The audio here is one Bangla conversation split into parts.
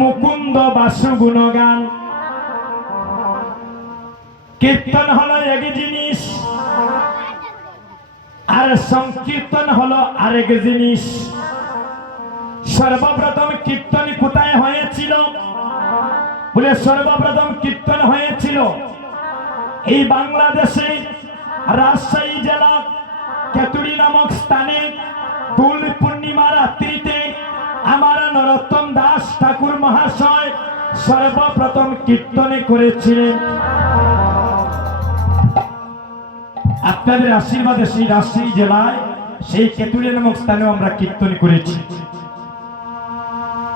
মুকুন্দ বাসু গুণগান। কীর্তন হলো এক জিনিস আর সংকীর্তন হলো আরেক জিনিস। সর্বপ্রথম কীর্তন কোথায় হয়েছিল? বলে সর্বপ্রথম কীর্তন হয়েছিল এই বাংলাদেশে রাজশাহী জেলা কেতুড়ি নামক স্থানে দোল পূর্ণিমা রাত্রিতে আমার নরোত্তম দাস ঠাকুর মহাশয় সর্বপ্রথম কীর্তনে করেছিলেন। আপনাদের আশীর্বাদে সেই রাজশাহী জেলায় সেই কেতুড়ি নামক স্থানেও আমরা কীর্তন করেছি।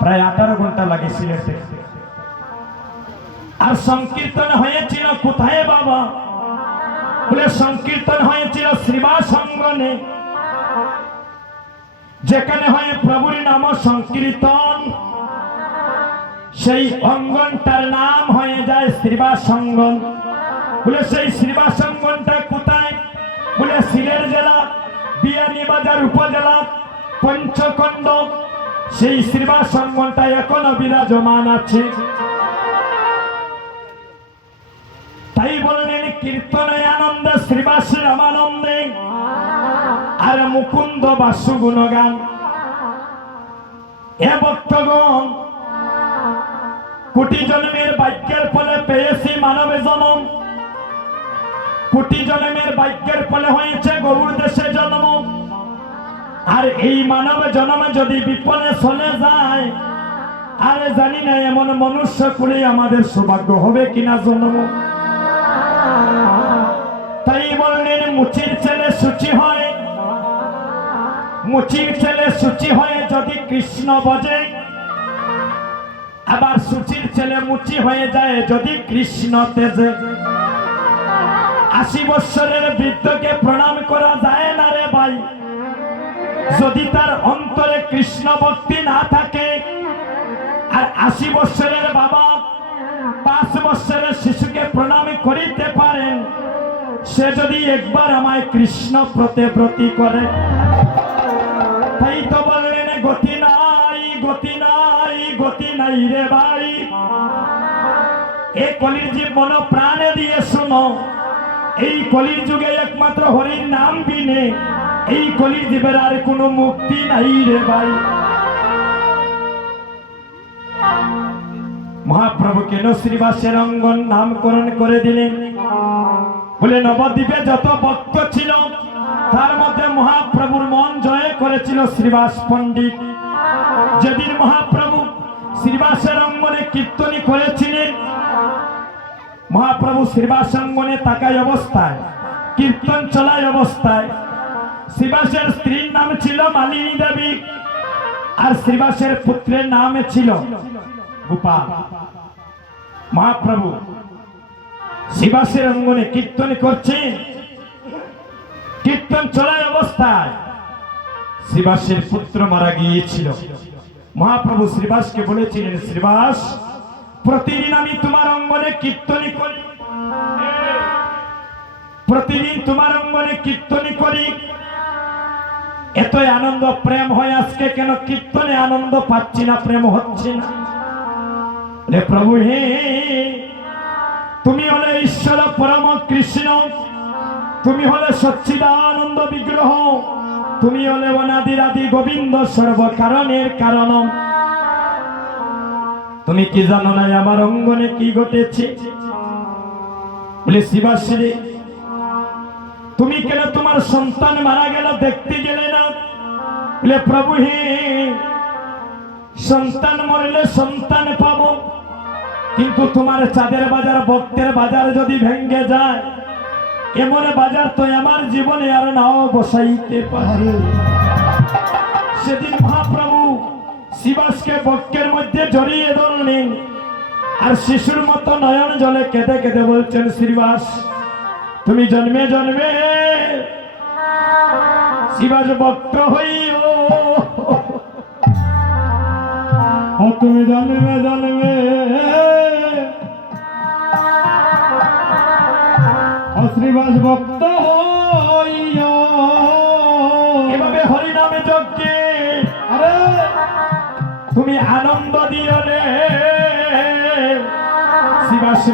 প্রায় 18 ঘন্টা লাগে সিলেট দেখতে। আর সংকীর্তন হয়েছিল কোথায় বাবা? বলে সংকীর্তন হয়েছিল শ্রীবাস অঙ্গনে, যেখানে হয় প্রভুর নাম সংকীর্তন। সেই অঙ্গনটার নাম হয়ে যায় শ্রীবাস অঙ্গন। বলে সেই শ্রীবাস অঙ্গনটা কোথায়? বলে সিলেট জেলা বিয়ানীবাজার উপজেলা পঞ্চকন্ড। সেই শ্রীবাস অঙ্গনটা এখনো বিরাজমান আছে। তাই বললেন কীর্তনে আনন্দে শ্রীবাসের রামানন্দে আর মুকুন্দ বাসু গুণগান। এ ভক্তগণ, কোটি জন্মের ভাগ্যের ফলে পেয়েছি মানব জন্ম। কোটি জন্মের ভাগ্যের ফলে হয়েছে গরুর দেশে জন্ম। আর এই মানব জন্মে যদি বিপদে চলে যায়, আর জানি না এমন মনুষ্য কুলে আমাদের সৌভাগ্য হবে কিনা জন্ম। তাই বললেন মুচির ছেলে সূচি হয়, মুচির ছেলে সূচি হয়ে যদি কৃষ্ণ বজে, আবার সূচির ছেলে মুচি হয়ে যায় যদি কৃষ্ণ তেজে। 80 বৎসরের বৃদ্ধকে প্রণাম করা যায় না রে ভাই, যদি তার অন্তরে কৃষ্ণ ভক্তি না থাকে। আর 80 বৎসরের বাবা 5 বৎসরের শিশুকে প্রণাম করিতে পারেন, সে যদি একবার আমায় কৃষ্ণ প্রতে ব্রতী করে। তাই তো বললেন গতি নাই, গতি নাই, গতি নাই রে ভাই। এই কলির জীব মন প্রাণে দিয়ে শুনো, এই কলির যুগে একমাত্র হরির নাম বিনে এই কলির জীবের আর কোনো মুক্তি নাই রে ভাই। মহাপ্রভু কেন শ্রীবাসের অঙ্গন নামকরণ করে দিলেন? বলে নবদ্বীপে যত ভক্ত ছিল তার মধ্যে মহাপ্রভুর মন জয় করেছিল শ্রীবাস পণ্ডিত। যেদিন মহাপ্রভু শ্রীবাসের অঙ্গনে কীর্তনী করেছিলেন, মহাপ্রভু শ্রীবাস অঙ্গনে তাকায় অবস্থায়, কীর্তন চলায় অবস্থায়, শ্রীবাসের স্ত্রীর নাম ছিল মালিনী দেবী আর শ্রীবাসের পুত্রের নাম ছিল গোপাল। মহাপ্রভু শ্রীবাসের অঙ্গনে কীর্তন করছেন, কীর্তন চলায় অবস্থায় শ্রীবাসের পুত্র মারা গিয়েছিল। মহাপ্রভু শ্রীবাসকে বলেছিলেন, শ্রীবাস প্রতিদিন আমি তোমার অঙ্গনে কীর্তনী করি, প্রতিদিন তোমার অঙ্গনে কীর্তনী করি, এতই আনন্দ প্রেম হয়, আজকে কেন কীর্তনে আনন্দ পাচ্ছি না, প্রেম হচ্ছে না? রে প্রভু হে, তুমি হলে ঈশ্বর পরম কৃষ্ণ, তুমি হলে সচ্চিদানন্দ বিগ্রহ, তুমি হলে অনাদিরাদি গোবিন্দ সর্বকারণের কারণ। তুমি কি জানো না আমার অঙ্গনে কি ঘটেছে? বলে শিবাশ্রী, তুমি কেন তোমার সন্তান মারা গেল দেখতে গেলে না? বলে প্রভু হে, সন্তান মরলে সন্তান পাবো, কিন্তু তোমার চাঁদের বাজার ভক্তের বাজার যদি ভেঙ্গে যায়, এমন বাজার তো আমার জীবনে আর নাও বসাইতে পারে। সেদিন মহাপ্রভু শিবাসকে বক্ষের মধ্যে জড়িয়ে ধরলেন আর শিশুর মতো নয়ন জলে কেঁদে কেঁদে বলছেন, শ্রীবাস তুমি জন্মে জন্মে শিবাস ভক্ত হইও, তুমি জন্মে জন্মে শ্রীবাস ভক্ত হইও। এভাবে হরিনামে যজ্ঞে তুমি আনন্দ দিও রে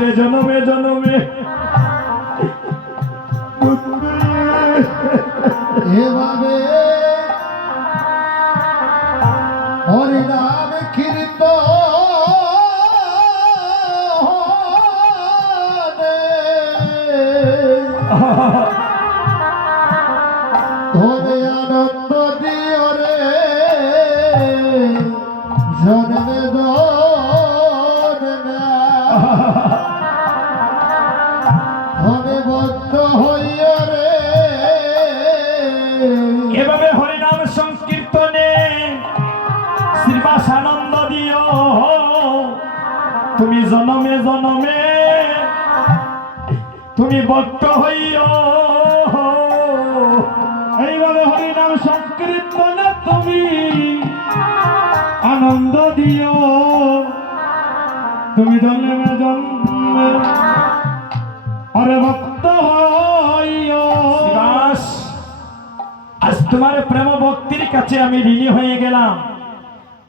রে জনমে জনমে এভাবে হরিনাম কীর্তনে ধনে আনন্দ দিও রে জন্মে জন্মে হবে বদ্ধ হইয়া রে এভাবে হরিনাম সংকীর্তনে শ্রীবাস আনন্দ দিও তুমি জনমে জনমে তুমি ভক্ত হইও এইভাবে হরিনাম সংকীর্তনে তুমি আনন্দ দিও তুমি জন্মে জন্মে আরে ভক্ত হইও শ্রীবাস আজ তোমার প্রেম ভক্তির কাছে আমি ঋণী হয়ে গেলাম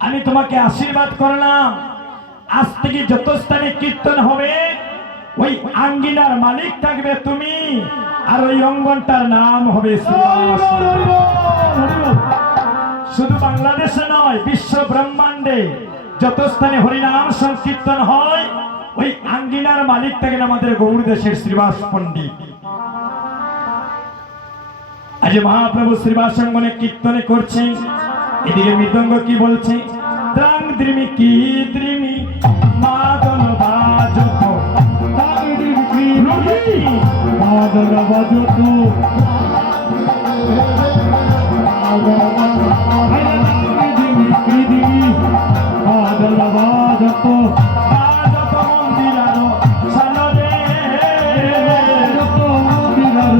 আমি তোমাকে আশীর্বাদ করলাম আজ থেকে যত স্থানে কীর্তন হবে ওই আঙ্গিনার মালিক থাকবে তুমি আর ওই অঙ্গনটার নাম হবে শ্রীবাস। শুধু বাংলাদেশে নয় বিশ্ব ব্রহ্মাণ্ডে যত স্থানে হরিনাম সংকীর্তন হয় ওই আঙ্গিনার মালিক থাকেন আমাদের গৌড় দেশের শ্রীবাস পণ্ডিত। আজ মহাপ্রভু শ্রীবাস অঙ্গনে কীর্তনে করছেন এদিকে মৃদঙ্গ কি বলছে দ্রাং দ্রিমি কি দ্রিমি মাদল বাজত দ্রাং দ্রিমি কি দ্রিমি মাদল বাজত মাদল বাজত বাজত মন্দিরার সালরে বাজত মন্দিরার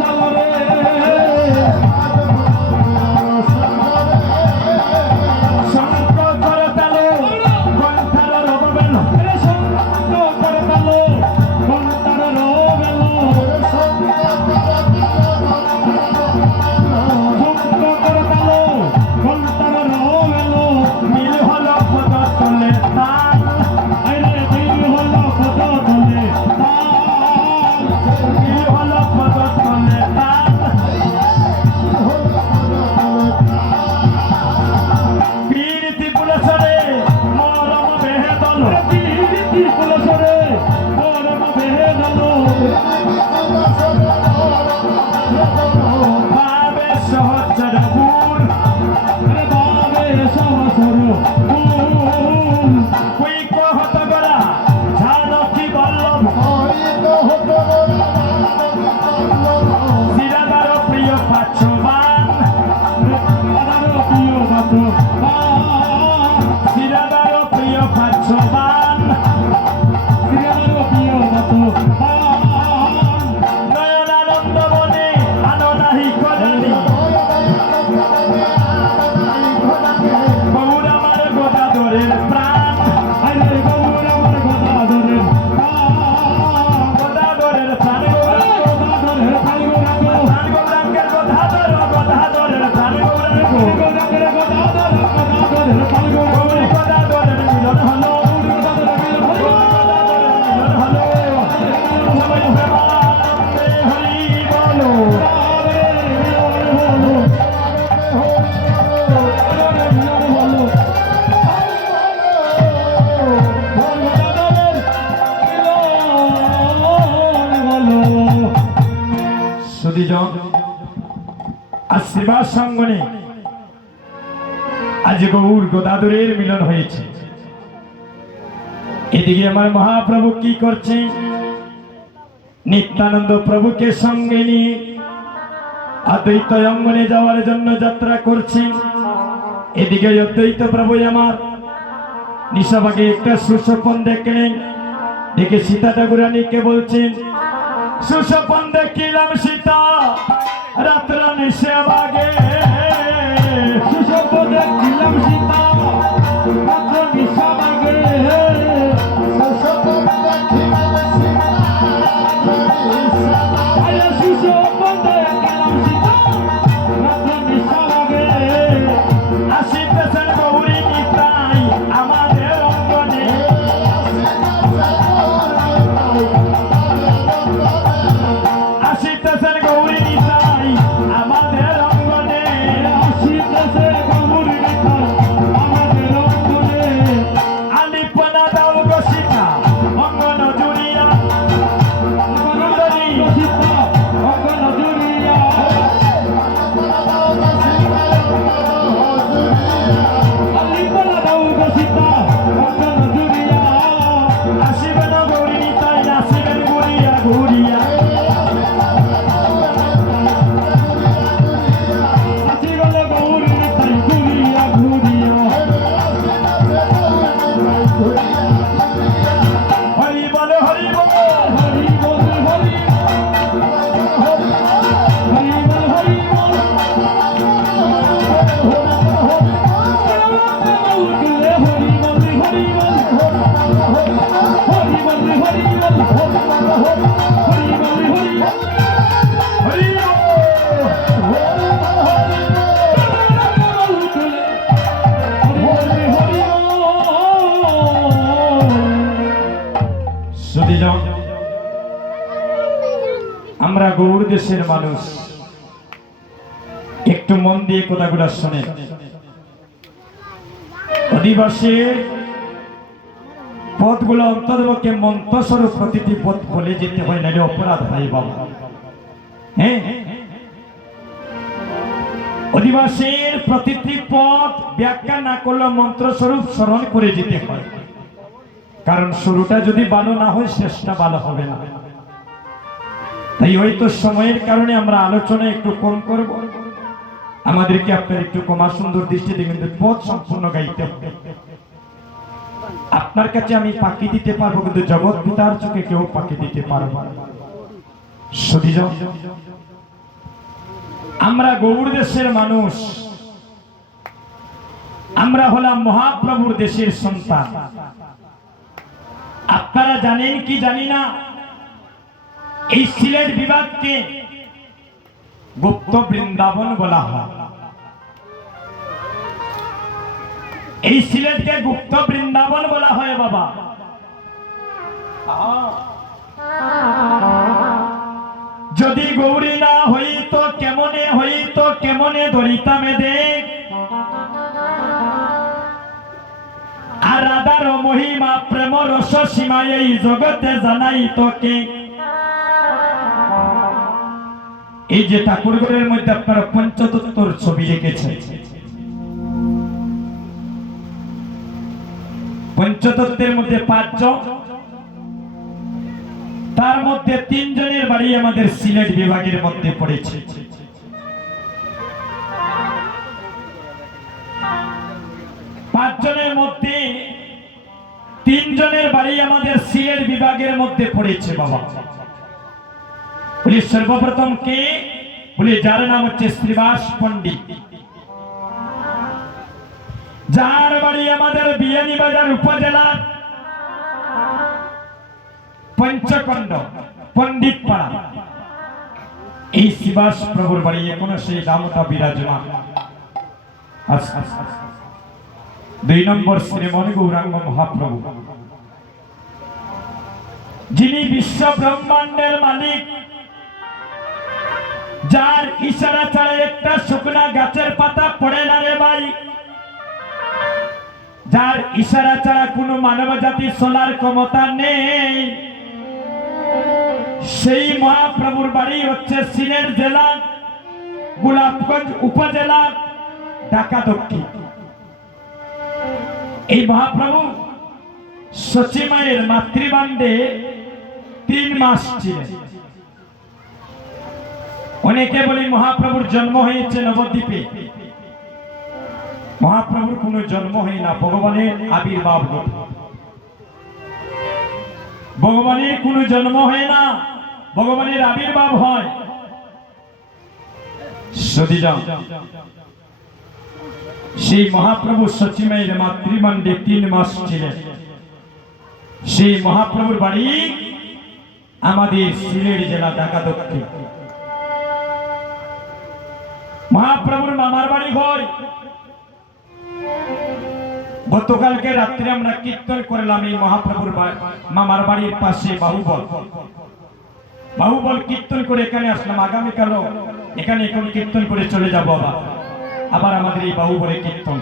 সালরে শ্রীবাস সঙ্গনে আজ গৌর গোদাধরের মিলন হয়েছে এদিকে আমার মহাপ্রভু কি করছেন নিত্যানন্দ প্রভুকে সঙ্গে নিয়ে অদ্বৈত অঙ্গনে যাওয়ার জন্য যাত্রা করছেন এদিকে অদ্বৈত প্রভু আমার নিশাবাগে একটা সুস্বপন দেখলেন দেখে সীতা ঠাকুরানীকে বলছেন সুস্বপন দেখিলাম সীতা রাত্র নিশাবাগে সুস্বপন দেখিলাম সীতা রাত্র নিশাবাগে সুস্বপন দেখিলাম সীতা সুস্বপন দেখিলাম সীতা রাত্র নিশাবাগে আসিতেছেন গৌরী নিতাই আমাদের অঙ্গনে আমরা গৌড় দেশের মানুষ, একটু মন দিয়ে কথাগুলো শোনে। অধিবাসী পথগুলো অন্তর্পক্ষে মন্ত্রস্বরূপ প্রতিটি পথ বলে যেতে হয়, নাহলে অপরাধ হয় বাবা। হ্যাঁ, অধিবাসীর প্রতিটি পথ ব্যাখ্যা না করলে মন্ত্রস্বরূপ স্মরণ করে যেতে হয়, কারণ শুরুটা যদি ভালো না হয় শেষটা ভালো হবে না। তাই হয়তো সময়ের কারণে আমরা আলোচনা একটু কম করব, আমাদেরকে আপনার একটু কমা সুন্দর দৃষ্টিতে কিন্তু পথ সম্পূর্ণ গাইতে হবে। আপনার কাছে আমি পাখি দিতে পারবো, কিন্তু জগৎ পিতার চোখে কেউ পাখি দিতে পারবো না। শুধু আমরা গৌড় দেশের মানুষ, আমরা হলাম মহাপ্রভুর দেশের সন্তান। আপনারা জানেন কি জানি না, এই সিলেট বিভাগকে গুপ্ত বৃন্দাবন বলা হয়। এই সিলেটকে গুপ্ত বৃন্দাবন বলা হয় বাবা। যদি গৌরী না হইত কেমনে হইত, কেমনে ধরিতামে দেখ, আর রাধার মহিমা প্রেম রস সীমা এই জগতে জানাই তোকে। এই যে ঠাকুরঘরের মধ্যে আপনারা পঞ্চতত্ত্বর ছবি রেখেছে, পঞ্চতত্ত্বের মধ্যে 5 জন, তার মধ্যে 3 জনের বাড়ি আমাদের সিলেট বিভাগের মধ্যে পড়েছে। 5 জনের মধ্যে 3 জনের বাড়ি আমাদের সিলেট বিভাগের মধ্যে পড়েছে বাবা। বলি সর্বপ্রথম কে? বলি যার নাম হচ্ছে শ্রীবাস পণ্ডিত, যার বাড়ি আমাদের বিয়ানীবাজার উপজেলা পঞ্চকন্ড পণ্ডিত পাড়া। এই শ্রীবাস প্রভুর বাড়ি এখনো সেই দামটা বিরাজমান। 2 নম্বর শ্রীমন গৌরাঙ্গ মহাপ্রভু, যিনি বিশ্ব ব্রহ্মাণ্ডের মালিক, যার ইশারা ছাড়া একটা শুকনা গাছের পাতা পড়ে না রে ভাই, যার ইশারা ছাড়া কোনো মানব জাতি চলার ক্ষমতা নেই, সেই মহাপ্রভুর বাড়ি হচ্ছে সিলেট জেলা গোলাপগঞ্জ উপজেলা ঢাকা দক্ষিণ। এই মহাপ্রভু সচিমায়ের মাতৃবান্ডে 3 মাস ছিলেন। অনেকে বলি মহাপ্রভুর জন্ম হয়েছে নবদ্বীপে, মহাপ্রভুর কোনো জন্ম হয় না, ভগবানের আবির্ভাব ঘটে। ভগবানের কোনো জন্ম হয় না, ভগবানের আবির্ভাব হয়। সেই মহাপ্রভু সচিমায়ের মাতৃবান্ডে 3 মাস ছিলেন। সেই মহাপ্রভুর বাড়ি আমাদের সিলেট জেলা ঢাকা দক্ষিণ। মহাপ্রভুর মামার বাড়ি হয়। গতকালকে রাত্রে আমরা কীর্তন করলাম এই মহাপ্রভুর মামার বাড়ির পাশে বাহুবল। বাহুবল কীর্তন করে এখানে আসলাম, আগামীকালও এখানে এখন কীর্তন করে চলে যাব। আবার আমাদের এই বাহুবলে কীর্তন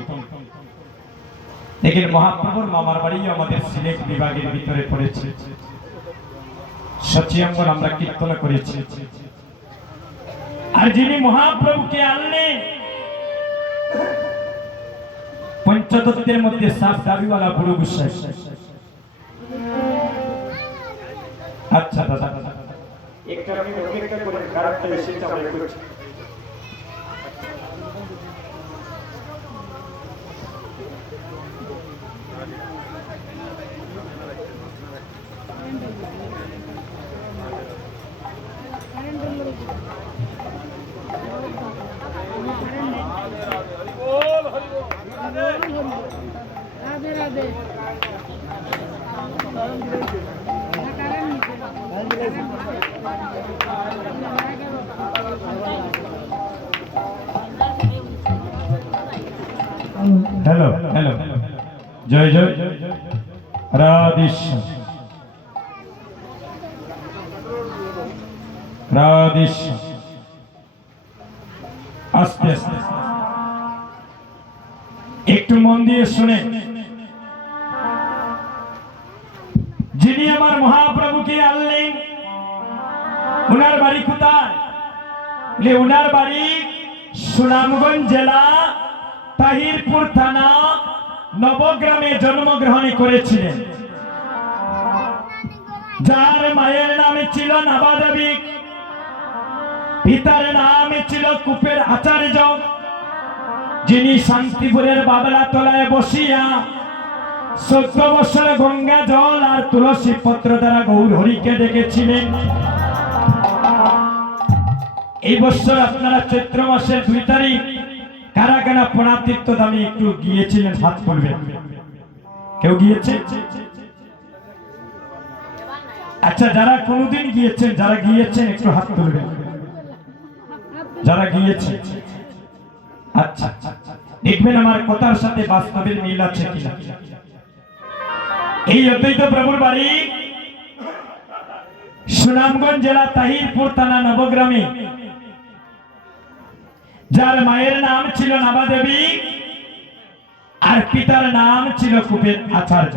দেখেন। মহাপ্রভুর মামার বাড়ি আমাদের সিলেট বিভাগের ভিতরে পড়েছে। সচিয়াঙ্গন আমরা কীর্তন করেছি। আর যিনি মহাপ্রভুকে আনলেন, পঞ্চতত্ত্বের মধ্যে সাত দাবিওয়ালা গুরু গোসাই। আচ্ছা দাদা একটু আমি অপেক্ষা করে খারাপটা এসেছে আমরা করছি। राधे राधे हेलो हेलो जय जय রাধেশ্যাম। আস্তে আস্তে একটু মন দিয়ে শুনে, যিনি আমার মহাপ্রভুকে আনলেন উনার বাড়ি কোথায়? উনার বাড়ি সুনামগঞ্জ জেলা তাহিরপুর থানা নবগ্রামে জন্মগ্রহণ করেছিলেন। যার মায়ের নামে ছিল নাবাদেবী, পিতার নামে ছিল কূপের আচার্য, যিনি শান্তিপুরের বাবলা তলায় বসিয়া 14 বছর গঙ্গা জল আর তুলসী পত্র দ্বারা গৌর হরিকে ডেকেছিলেন। এই বছর আপনারা চৈত্র মাসের 2 তারিখ কারা কারা পণাতীর্থ ধামে একটু গিয়েছিলেন? হাত তুলবেন। কেউ গিয়েছে? আচ্ছা, যারা কোনোদিন গিয়েছেন, যারা গিয়েছেন একটু হাত তুলবেন। যারা গিয়েছে, আচ্ছা দেখবেন আমার কথার সাথে বাস্তবের মিল আছে কিনা। এই অদ্বৈত প্রভুর বাড়ি সুনামগঞ্জ জেলা তাহিরপুর থানা নবগ্রামে। যার মায়ের নাম ছিল নাবাদেবী আর পিতার নাম ছিল কূপের আচার্য।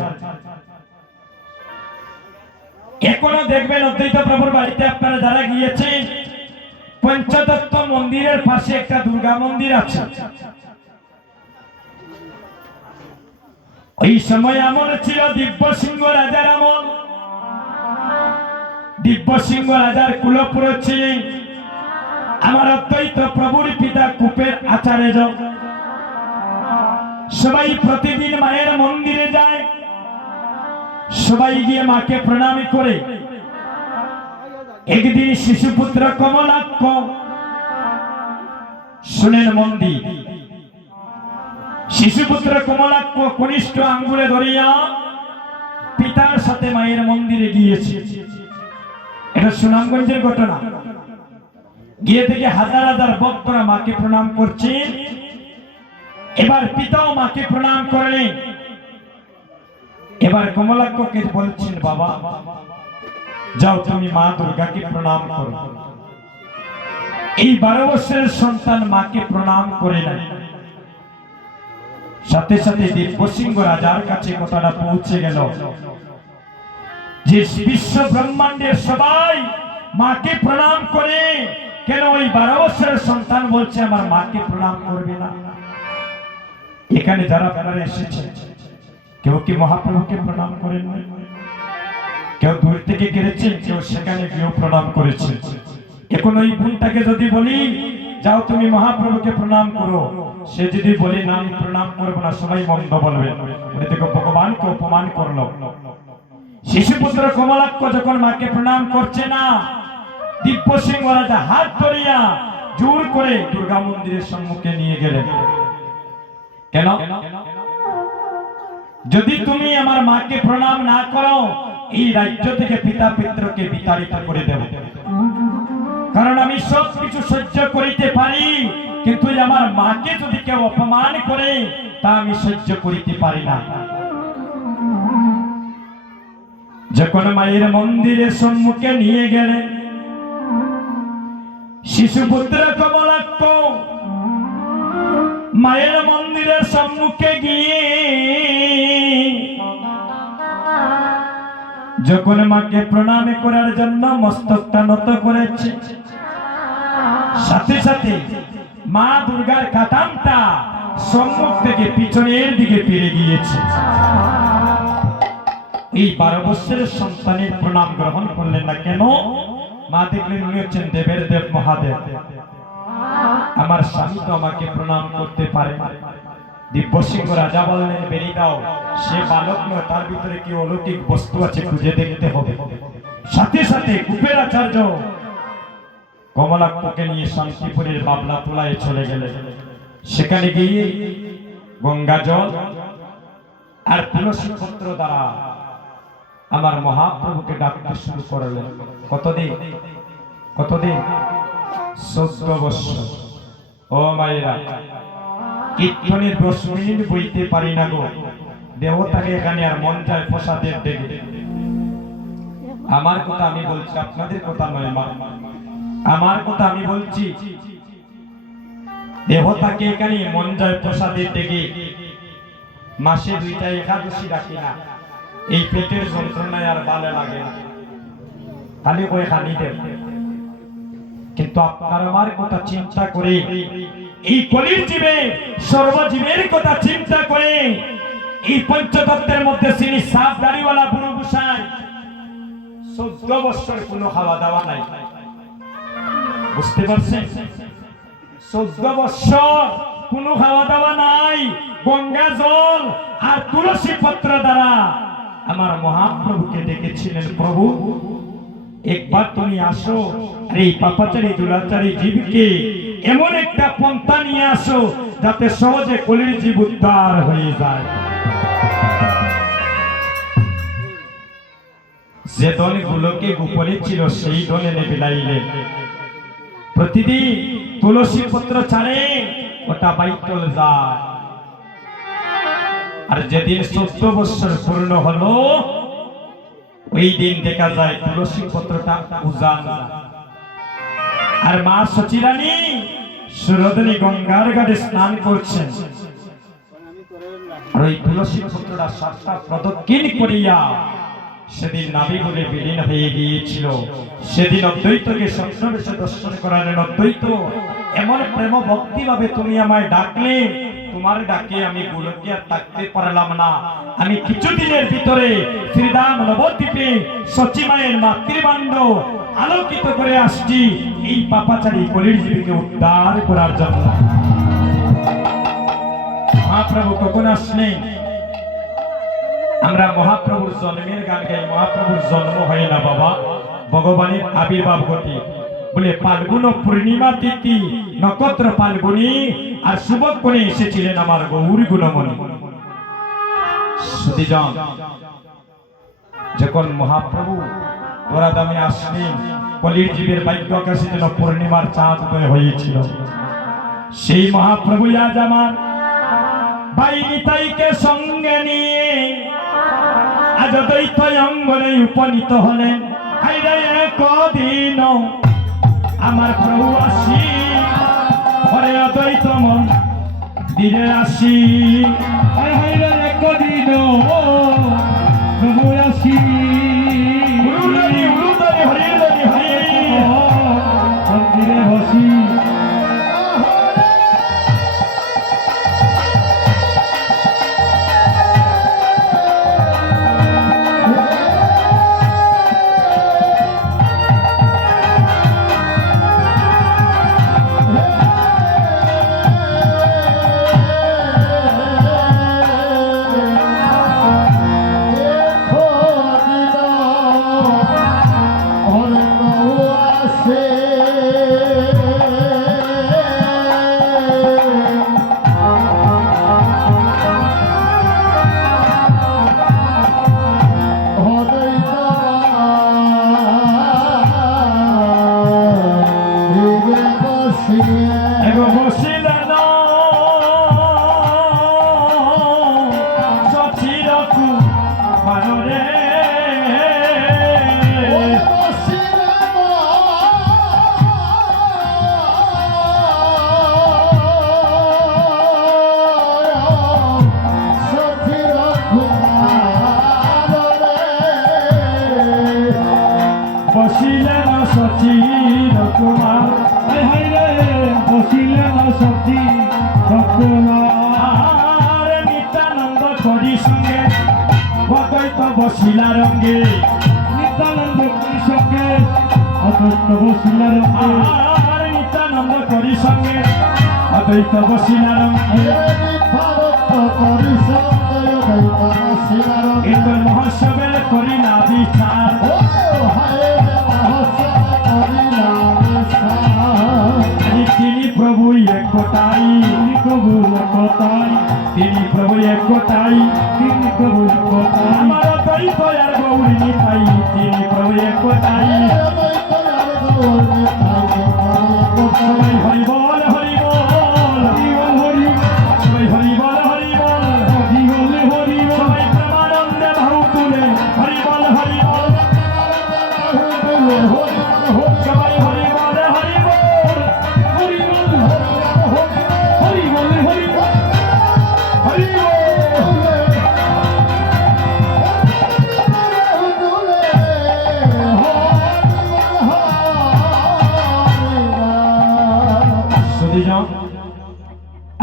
এখনো দেখবেন অদ্বৈত প্রভুর বাড়িতে আপনারা যারা গিয়েছেন, পঞ্চতত্ত্ব মন্দিরের পাশে একটা দুর্গা মন্দির আছে। ওই সময় আমল ছিল দিব্য সিংহ রাজার আমল। দিব্য সিংহ রাজার কুলপুরুষ ছিলেন আমার অদ্বৈত প্রভুর পিতা কূপের আচার্য। সবাই প্রতিদিন মায়ের মন্দিরে যায়, সবাই গিয়ে মাকে প্রণাম করে। একদিন শিশুপুত্র কমলাক্ষ, শুনেন মন্দির, শিশুপুত্র কমলাক্ষ কনিষ্ঠ আঙ্গুলে ধরিয়া পিতার সাথে মায়ের মন্দিরে গিয়েছে। এটা সুনামগঞ্জের ঘটনা। গিয়ে থেকে হাজার হাজার ভক্তরা মাকে প্রণাম করছেন। এবার পিতাও মাকে প্রণাম করলেন। এবার কমলাক্ষকে বলছেন, বাবা যাও তুমি মা দুর্গাকে প্রণাম করো। এই 12 বছরের সন্তান মাকে প্রণাম করে নাই। সাথে সাথে দিব্যসিংহ রাজার কাছে কথাটা পৌঁছে গেল যে বিশ্ব ব্রহ্মাণ্ডের সবাই মাকে প্রণাম করে, কেন ওই 12 বছরের সন্তান বলছে আমার মাকে প্রণাম করবে না? এখানে যারা আপনারা এসেছে, কেউ কি মহাপ্রভুকে প্রণাম করেন? কেউ দূর থেকে গেছেন, কেউ সেখানে গিয়েও প্রণাম করেছে। এখন ওই বোনটাকে যদি বলি যাও তুমি মহাপ্রভুকে প্রণাম করো, সে যদি বলি না আমি প্রণাম করবো না, সবাই মন্দ বলবে। দেখো ভগবানকে অপমান করলো। শিশুপুত্র কমলাক্ষ যখন মাকে প্রণাম করছে না, দিব্য সিংহ রাজা হাত ধরিয়া জোর করে দুর্গা মন্দিরের সম্মুখে নিয়ে গেলেন। কেন? যদি তুমি আমার মাকে প্রণাম না করো, এই রাজ্য থেকে পিতা পিতরকে বিতাড়িত করে দেব। কারণ আমি সব কিছু সহ্য করিতে পারি, কিন্তু আমার মাকে যদি কেউ অপমান করে তা আমি সহ্য করিতে পারি না। যখন মায়ের মন্দিরের সম্মুখে নিয়ে গেলেন, শিশুপুত্র কমলাক্ষ মায়ের মন্দিরের সম্মুখে গিয়ে যখন মাকে প্রণাম করার জন্য মস্তকটা নত করেছে, সাথে সাথে মা দুর্গার কাতামটা সম্মুখ থেকে পিছনের দিকে ফিরে গিয়েছে। এই 12 বছরের সন্তানের প্রণাম গ্রহণ করলেন না কেন? মা দেখলেন উনি হচ্ছেন দেবের দেব মহাদেব, আমার স্বামী তো আমাকে প্রণাম করতে পারে না। দিব্যসিংহ রাজা বললেন বেরিয়ে দাও, সে বালক নয়, তার ভিতরে কি অলৌকিক বস্তু আছে খুঁজে দেখতে হবে। সাথে সাথে কূপের আচার্য কমলাক্ষকে নিয়ে শান্তিপুরের বাবলা তোলায় চলে গেলেন। সেখানে গিয়ে গঙ্গা জল আর তুলসী পত্র দ্বারা আমার মহাপ্রভুকে ডাকতে শুরু করলেন। কতদিন? 14 বছর। ও মায়েরা, কীর্তনের 10 মিনিট বইতে পারি না গো, দেবতাকে এখানে আর মন যায় প্রসাদের দেখে। আমার কথা আমি বলছি, আপনাদের কথা নয়। মা আমার কথা আমি বলছি, দেহতাকে এখানে মন যায় প্রসাদের থেকে মাসে 2টা একাদশী রাখি না, এই পেটের যন্ত্রণায় আর ভালো লাগে না, খালি ওই খালি দেব। কিন্তু আপনার আমার কথা চিন্তা করে, এই কলির জীবে সর্বজীবের কথা চিন্তা করে, এই পঞ্চতত্ত্বের মধ্যে তিনি সাফ দাড়িওয়ালা বুড়ো গোসাই 14 বছর কোনো খাওয়া দাওয়া নাই, বুঝতে পারছেন? 14 বছর কোনো খাওয়া দাওয়া নাই, গঙ্গা জল আর তুলসী পত্র দ্বারা আমার মহাপ্রভুকে ডেকেছিলেন, প্রভু একবার তুমি আসো, আর এই পাপাচারী দুরাচারী জীবকে এমন একটা পন্থা নিয়ে আসো যাতে সহজে কলির জীব উদ্ধার হয়ে যায়। যে দলগুলোকে গোপনে ছিল সেই দলে বিলাইলেন, প্রতিদিন তুলসী পত্র ছাড়ে ওটা বাইতল যায়। আর যেদিন 14 বছর পূর্ণ হলো ওই দিন দেখা যায় তুলসী পত্রটা উজান। আর মা সচিরানী সুরধনী গঙ্গার ঘাটে স্নান করছেন, আর ওই তুলসী পত্রটা 7টা প্রদক্ষিণ করিয়া সেদিন নাভি বলে বিলীন হয়ে গিয়েছিল। সেদিন অদ্বৈতকে স্বপ্নবেশে দর্শন করালেন। অদ্বৈত, এমন প্রেম ভক্তি ভাবে তুমি আমায় ডাকলে, তোমার ডাকে আমি গুলোকে আর থাকতে পারলাম না। আমি কিছুদিনের ভিতরে শ্রীধাম নবদ্বীপে সচিমায়ের মাতৃবান্ড আলোকিত করে আসছি এই পাপাচারী কলির জীবকে উদ্ধার করার জন্য। মহাপ্রভু কখন আসলেন? আমরা মহাপ্রভুর জন্মের গান গাই, মহাপ্রভুর জন্ম হয় না বাবা, ভগবানের আবির্ভাব ঘটে। বলে ফাল্গুন পূর্ণিমা তিথি নক্ষত্র ফাল্গুনি আর শুভক্ষণে এসেছিলেন আমার গৌর গুণমণি। সুধীজন, যখন মহাপ্রভু ধরাধামে আসলেন, কলির জীবের ভাগ্য আকাশে যেন পূর্ণিমার চাঁদ উদয় হয়েছিল। সেই মহাপ্রভু আজ আমার ভাই নিতাইকে সঙ্গে নিয়ে আজ দ্বৈত অঙ্গনে উপনীত হলেন। হাইরে কদিন আমার প্রভু আসি, পরে অদ্বৈত মন দিলে আসি। হাইরে কদিন প্রভু আসি, উলুদানি উলুদানি হরিদানি হরি মন্দিরে বসি। নিত্যানন্দ করি সঙ্গে অদ্বৈত বসিলা রঙ্গে, নিত্যানন্দ করি সঙ্গে অদ্বৈত বসিলা রঙ্গে, নিত্যানন্দ করি সঙ্গে অদ্বৈত বসিলা রঙ্গে। কিন্তু মহোৎসবের করি না বিচার, তিনি প্রভু একটাই, তিনি প্রভু একটাই, তিনি প্রভু একটাই, তিনি প্রভু একটাই। আমার দ্বৈত আর গৌরী নিতাই, তিনি প্রভু একটাই। সবাই হরি বল হরি বল, হরি বল হরি, সবাই হরি বল হরি বল, হরি বল হরি বল, সবাই প্রেমানন্দে বাহু তুলে হরি বল হরি বল, সবাই হরি বল।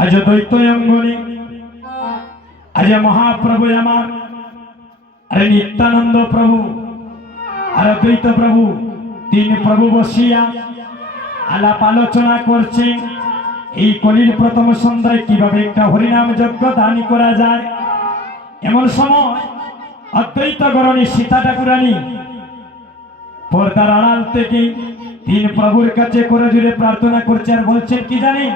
আজ দ্বৈত অঙ্গনে আজ মহাপ্রভু আমার আরে নিত্যানন্দ প্রভু আর দ্বৈত প্রভু তিন প্রভু বসিয়া আলাপ আলোচনা করছেন এই কলির প্রথম সন্ধ্যায় কিভাবে একটা হরিনাম যজ্ঞ দান করা যায়। এমন সময় অদ্বৈত গরণী সীতা ঠাকুরানী পর্দার আড়াল থেকে তিন প্রভুর কাছে করে জুড়ে প্রার্থনা করছে আর বলছেন কি জানেন,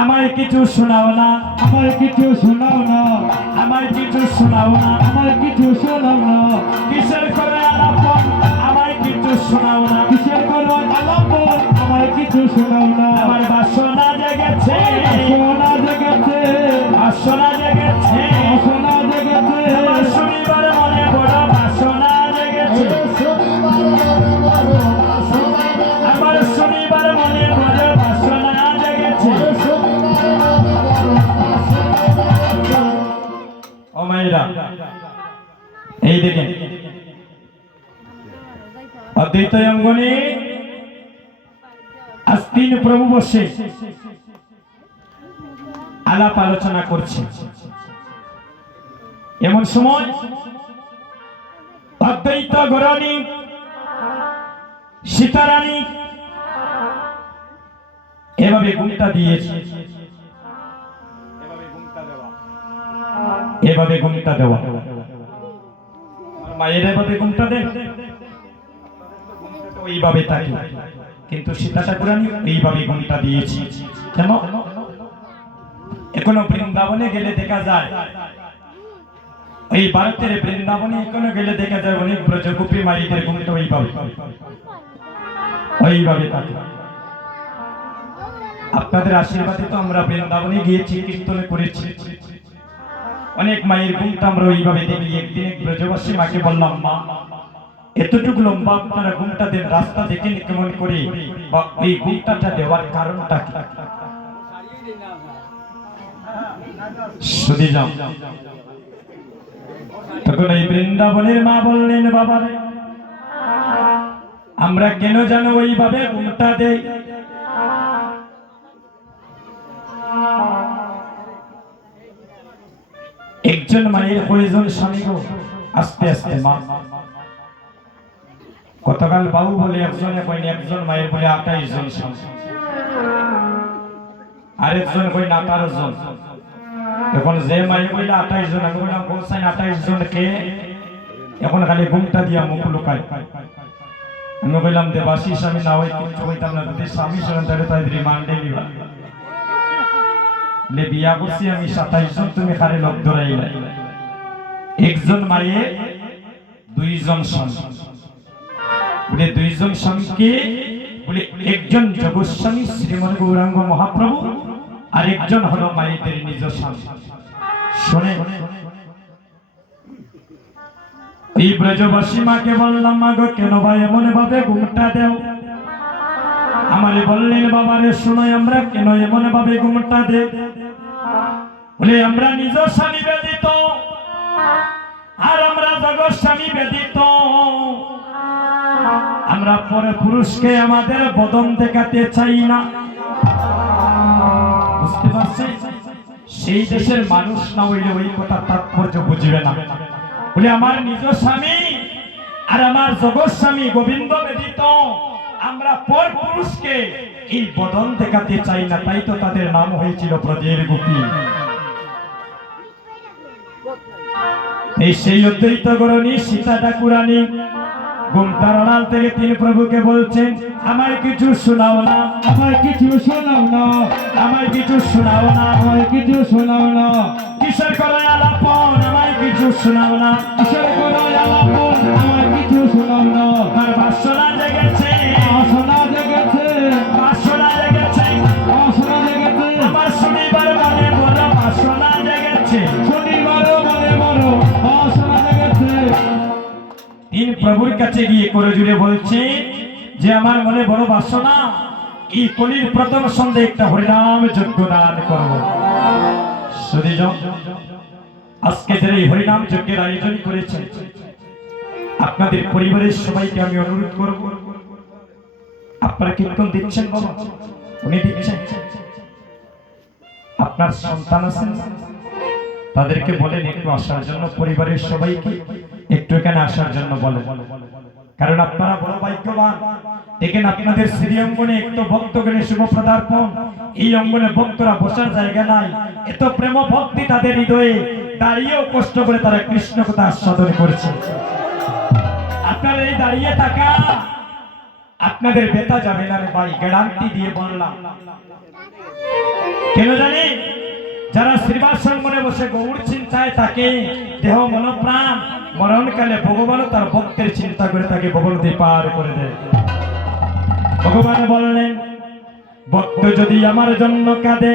আমায় কিছু শোনাও না, আমায় কিছু শোনাও না, আমায় কিছু শোনাও না, আমায় কিছু শোনাও না, কিসের করে আলাপন আমায় কিছু শোনাও না, কিসের করো আলাপন আমায় কিছু শোনাও না। আমার বাসনা জেগেছে, সোনা জেগেছে, বাসনা জেগেছে, সোনা জেগেছে, আমার শুনিবার মনে বড় বাসনা জেগেছে, আমার শুনিবার মনে বড় বাসনা জেগেছে। ও মাইরা এই দেখেন অদ্বৈত অঙ্গনে আজ তিন প্রভু বসে আলাপ আলোচনা করছে। এমন সময় অদ্বৈত গরণী সীতারানী এভাবে ঘুমটা দিয়েছে, এভাবে ঘুমটা দেওয়া মায়ের এভাবে ঘুমটা দেন ওইভাবে থাকে, কিন্তু সীতা ঠাকুরানী এইভাবে ঘুমটা দিয়েছে। কেন? এখনো বৃন্দাবনে গেলে দেখা যায়, এই ভারতের বৃন্দাবনে এখনো গেলে দেখা যায় অনেক ব্রজগোপী মায়েদের ঘুমটা ওইভাবে ওইভাবে থাকে। আপনাদের আশীর্বাদে তো আমরা বৃন্দাবনে গিয়েছি, কীর্তনে করেছি, অনেক মায়ের ঘুমটা আমরা ওইভাবে দেখি। একদিন এক ব্রজবাসী মাকে বললাম, মা এতটুকু লম্বা আপনারা ঘুমটা দেন, রাস্তা দেখেন কেমন করে, বা এই ঘুমটাটা দেওয়ার কারণটা কি? শুনে যাও। তখন এই বৃন্দাবনের মা বললেন, বাবা রে আমরা কেন জানো ওইভাবে ঘুমটা দেই? একজন মায়ের প্রয়োজন স্বামী গো, আস্তে আস্তে মা। গতকাল বাবু বলে একজনে কইনি, একজন মায়ের বলে 28 জন স্বামী, আরেকজন কই না 18 জন। এখন যে মায়ের বলে 28 জন, আমি বললাম বলছেন 28 জন কে? এখন খালি ঘুমটা দিয়া মুখ লুকায়। আমি বললাম দেবাশী স্বামী না হয় কিছু কইতাম না, যদি স্বামী শোনেন তাহলে তাই রিমান্ডে নিবা। লে বিয়া করছি আমি 27 জন, তুমি খালি লোক ধরাইলা। একজন মায়ে 2 জন স্বামী, বলে 2 জন স্বামীকে বলে একজন জগৎস্বামী শ্রীমন গৌরাঙ্গ মহাপ্রভু আর একজন হলো মায়েদের নিজ স্বামী। শুনে এই ব্রজবাসী মাকে বললাম, মা গো কেন ভাই এমন ভাবে ঘুমটা দেও? আমারে বললেন, বাবারে শোনো আমরা কেন এমন ভাবে ঘুমটা দেই? বলে আমরা নিজ স্বামী ব্যতীত আর আমরা জগৎস্বামী ব্যতীত আমরা পরে পুরুষকে আমাদের বদন দেখাতে চাই না। বুঝতে পারছেন? সেই দেশের মানুষ না হইলে ওই কথা তাৎপর্য বুঝবে না। বলে আমার নিজ স্বামী আর আমার জগৎস্বামী গোবিন্দ ব্যতীত আমরা পর পুরুষকে এই বদন দেখাতে চাই না, তাই তো তাদের নাম হয়েছিল ব্রজের গোপী। এই সেই অদ্বৈত গরণী সীতা ঠাকুরানী ঘুমটার আড়াল থেকে তিন প্রভুকে বলছেন, আমায় কিছু শোনাও না, আমায় কিছু শোনাও না, আমায় কিছু শোনাও না, আমায় কিছু শোনাও না, কিসের করে আলাপন আমায় কিছু শোনাও না, কিসের করো আলাপন আমায় কিছু শোনাও না। আমার বাসনা জেগেছে, সোনা জেগেছে, বাসনা জেগেছে, সোনা জেগেছে, আমার শুনিবার মনে বড় বাসনা জেগেছে। শনিবারও মনে মরো সোনা জেগেছে। তিন প্রভুর কাছে গিয়ে করে জুড়ে বলছে যে আমার মনে বড় বাসনা, এই কলির প্রথম সন্ধ্যায় একটা হরিনাম যজ্ঞ দান করব। শুনিজন আজকে যারা এই হরিনাম যজ্ঞের আয়োজন করেছেন, আপনাদের পরিবারের সবাইকে আমি অনুরোধ করব, আপনারা কীর্তন দিচ্ছেন বাবা, উনি দিচ্ছেন, আপনার সন্তান আছেন, তাদেরকে বলেন একটু আসার জন্য, পরিবারের সবাইকে একটু এখানে আসার জন্য বলেন, কারণ আপনারা বড় ভাগ্যবান। দেখেন আপনাদের শ্রী অঙ্গনে একটু ভক্তগণে শুভ পদার্পণ, এই অঙ্গনে ভক্তরা বসার জায়গা নাই, এত প্রেম ভক্তি তাদের হৃদয়ে, দাঁড়িয়েও কষ্ট করে তারা কৃষ্ণ কথা আস্বাদন করছে। আপনারা এই দাঁড়িয়ে থাকা আপনাদের বেতা যাবে না রে ভাই, গ্যারান্টি দিয়ে বললাম। কেন জানি, যারা শ্রীবাসন মনে বসে গৌর চিন্তায় থাকে, দেহ মন প্রাণ মরণকালে ভগবান তার ভক্তের চিন্তা করে তাকে ভবনতে পার করে দেয়। ভগবান বললেন, ভক্ত যদি আমার জন্য কাঁদে,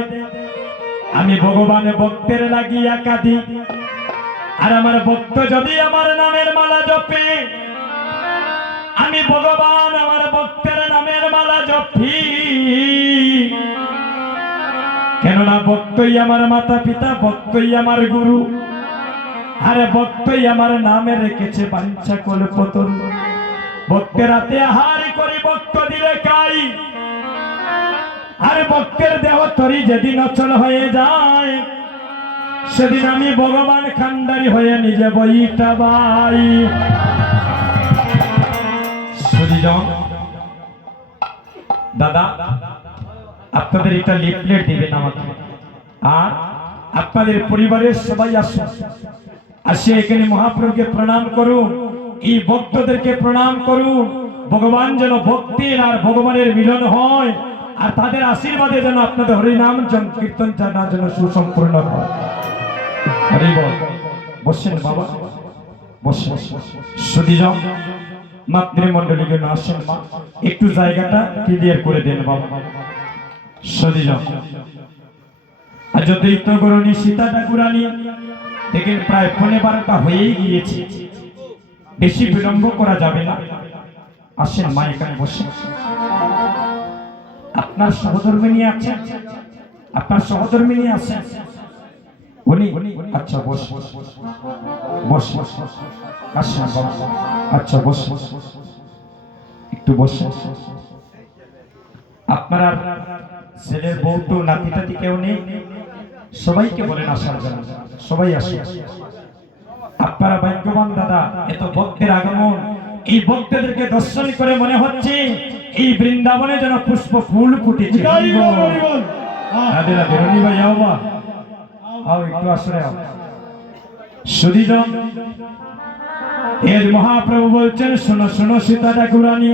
আমি ভগবান ভক্তের লাগিয়া কাঁদি, আর আমার ভক্ত যদি আমার নামের মালা জপে, আমি ভগবান আমার ভক্তের নামের মালা জপি। কেননা ভক্তই আমার মাতা পিতা, ভক্তই আমার গুরু, আরে ভক্তই আমার নামে রেখেছে বাঞ্ছা কল্পতরু। ভক্তের হাতে আহার করি, ভক্ত দিলে খাই, আর ভক্তের দেহ তরি যেদিন অচল হয়ে যায়, সেদিন আমি ভগবান খান্ডারি হয়ে নিজে বইটা বাই। দাদা, আপনাদের একটা লিফলেট দিবেন আমাকে, আর আপনাদের পরিবারের সবাই আসুন, আসে এখানে মহাপ্রভুকে প্রণাম করুন, এই ভক্তদেরকে প্রণাম করুন। ভগবান যেন ভক্তির আর ভগবানের মিলন হয়, আর তাদের আশীর্বাদে যেন আপনাদের হরিনাম কীর্তন জানা যেন সুসম্পূর্ণ হয়। হরি বল। বসেন বাবা, বসেন। সুধীজন মাতৃমণ্ডলীকে আসেন মা, একটু জায়গাটা ক্লিয়ার করে দেন বাবা। সুধীজন আর যদি তো গরণী সীতা ঠাকুরানী, দেখেন প্রায় 12টা হয়েই গিয়েছে, বেশি বিলম্ব করা যাবে না। আসেন মা, এখানে বসে। আপনার সহধর্মিনী আছেন, আপনার সহধর্মিনী আছেন উনি? আচ্ছা বস বস, আসেন বাবা। আচ্ছা বস, একটু বসে। আপনার আর ছেলের বউ তো নাতি টাতি কেউ নেই? সবাইকে বলেন আসার জন্য, সবাই আসে। আপনারা ভাগ্যবান দাদা, এত ভক্তের আগমন, এই ভক্তদেরকে দর্শন করে মনে হচ্ছে এই বৃন্দাবনে যেন পুষ্প ফুল ফুটেছে। রাধে রাধে। রনি ভাই আও বা, আও একটু আসরে আও। সুধীজন, এর মহাপ্রভু বলছেন, শোনো শোনো সীতা ঠাকুরানী,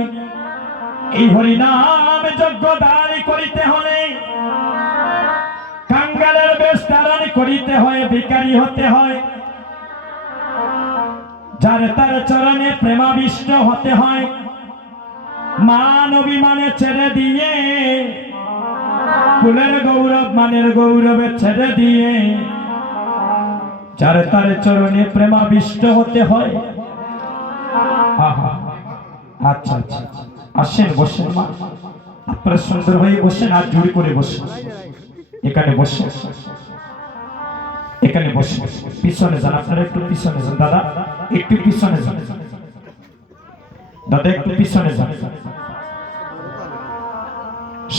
এই হরিনাম যজ্ঞ দাঁড়ি করিতে হলে কাঙ্গালের বেশ ধারণ করিতে হয়, ভিখারি হতে হয়, যার তার চরণে প্রেমাবিষ্ট হতে হয়, মান অভিমানে ছেড়ে দিয়ে, কুলের গৌরব মানের গৌরবে ছেড়ে দিয়ে, যার তার চরণে প্রেমাবিষ্ট হতে হয়। আচ্ছা আচ্ছা, আসেন বসেন মা, আপনারা সুন্দর হয়ে বসেন, আর জুড়ি করে বসেন। এখানে বসে, এখানে বসে। পিছনে যান, আপনারা একটু পিছনে যান দাদা, একটু পিছনে যান দাদা, একটু পিছনে যান।